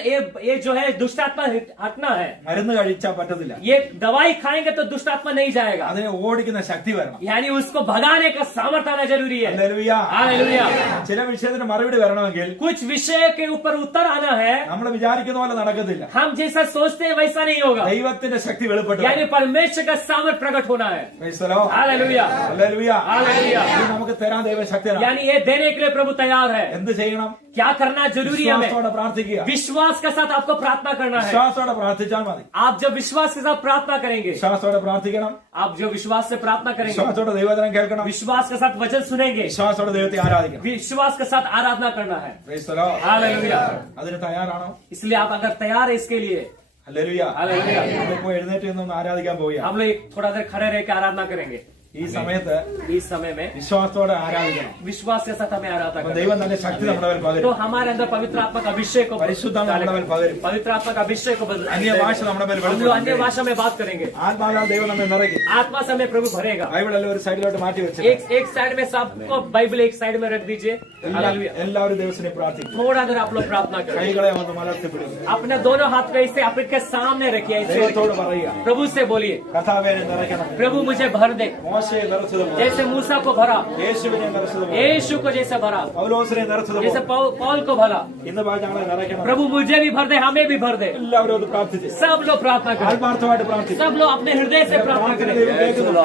ये जो है दुष्ट आत्मा हटना है, മരുന്ന് കഴിച്ചാൽ പറ്റത്തില്ല. ये दवाई खाएंगे तो दुष्ट आत्मा नहीं जाएगा, അതിനെ ഓടിക്കുന്ന ശക്തി വരണം. यानी उसको भगाने का सामर्थ्य आना जरूरी है। ഹല്ലേലൂയ. हालेलुया। ചില വിഷയത്തിന് മറുപടി വരണമെങ്കിൽ कुछ विषय के ऊपर उत्तर आना है, നമ്മൾ വിചാരിക്കുന്ന പോലെ നടക്കത്തില്ല. हम जैसा सोचते हैं वैसा नहीं होगा, ദൈവത്തിന്റെ ശക്തി വെളിപ്പെട്ടു. यानी परमेश्वर का सामर्थ प्रकट होना है। Praise the Lord. Hallelujah. Hallelujah. Hallelujah. ഇത് നമുക്ക് തരാൻ ദൈവശക്തിയാണ്. यानी ये देने के लिए प्रभु तैयार है। എന്ത് ചെയ്യണം? क्या करना जरूरी है? हमें വിശ്വാസത്തോടെ പ്രാർത്ഥിക്കുക. विश्वास के साथ आपको प्रार्थना करना है। വിശ്വാസത്തോടെ പ്രാർത്ഥിച്ചാൽ മതി. आप जब विश्वास के साथ प्रार्थना करेंगे, വിശ്വാസത്തോടെ പ്രാർത്ഥിക്കണം. आप जो विश्वास से प्रार्थना करेंगे, വിശ്വാസത്തോടെ ദൈവവചനം കേൾക്കണം. विश्वास के साथ वचन सुनेंगे, വിശ്വാസത്തോടെ ദൈവത്തെ ആരാധിക്കണം. विश्वास के साथ आराधना करना है। Praise the Lord. हालेलुया। അതിന് തയ്യാറാണോ? इसलिए आप अगर तैयार है इसके लिए, ഹല്ലേലൂയ. हालेलुया, നമ്മളിപ്പോ എഴുന്നേറ്റ് നിന്നൊന്ന് ആരാധിക്കാൻ പോവുകയാണ്. हम लोग थोड़ा देर खड़े रह के आराधना करेंगे। ഈ സമയത്ത് इस समय में വിശ്വാസത്തോടെ ആരാധിക്കണം. विश्वास के साथ हमें आराधना അപ്പൊ करना ദൈവം നല്ല ശക്തി നമ്മുടെ മേൽ है। तो പകരും. हमारे अंदर पवित्र आत्मा का अभिषेक को പരിശുദ്ധാത്മ നമ്മുടെ മേൽ പകരും. पवित्र आत्मा का अभिषेक को അന്യ ഭാഷ നമ്മുടെ മേൽ हम लोग अन्य വെളിപ്പെടും. भाषा में बात करेंगे। ആത്മാവിനാൽ ദൈവം നമ്മെ നിറയ്ക്കും. आत्मा से हमें प्रभु भरेगा। ബൈബിൾ എല്ലാം ഒരു സൈഡിലോട്ട് മാറ്റി വെച്ചിട്ട് एक साइड में सबको बाइबल एक साइड में रख दीजिए। हालेलुया। എല്ലാവരും ദൈവത്തിനെ പ്രാർത്ഥിക്കും. थोड़ा देर आप लोग प्रार्थना करें, കൈകളെ ഒന്ന് മലർത്തി പിടിക്കും. अपने दोनों हाथ को इसे आपके सामने रखिए, ऐसे ദൈവത്തോട് പറയുക, प्रभु से बोलिए, കർത്താവിനെ നിറയ്ക്കണം. प्रभु मुझे भर दे, മോശയെ നിറച്ചതുപോലെ जैसे मूसा को भरा, യേശുവിനെ നിറച്ചതുപോലെ यीशु को जैसे भरा, പൗലോസിനെ जैसे നിറച്ചതുപോലെ पौल को भरा, ഇന്ന് ഞങ്ങളെ നിറയ്ക്കണം. प्रभु मुझे भी भर दे, हमें भी भर दे। എല്ലാവരും ഒന്ന് പ്രാർത്ഥിച്ച് सब लोग प्रार्थना करें, ആത്മാർത്ഥമായിട്ട് പ്രാർത്ഥിക്കും. सब लोग अपने हृदय से प्रार्थना करें।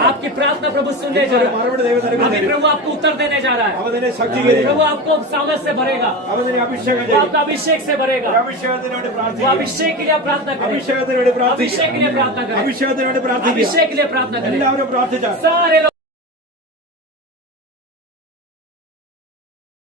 आपकी प्रार्थना प्रभु सुनने जा रहा है। മറുപടി ദൈവം अभी നൽകും. प्रभु आपको उत्तर देने जा रहा है। അവനെ ശക്തീകരിക്കും. प्रभु आपको सामर्थ से भरेगा, അവനെ അഭിഷേകം वो ചെയ്യും. आपका अभिषेक से भरेगा। അഭിഷേകത്തിന് വേണ്ടി वो പ്രാർത്ഥിക്കും. अभिषेक के लिए आप प्रार्थना करें, അഭിഷേകത്തിന് വേണ്ടി अभिषेक के लिए പ്രാർത്ഥിക്കും. प्रार्थना करें, അഭിഷേകത്തിന് വേണ്ടി പ്രാർത്ഥിക്കും. अभिषेक के लिए प्रार्थना करें। എല്ലാവരും പ്രാർത്ഥിച്ചാൽ सब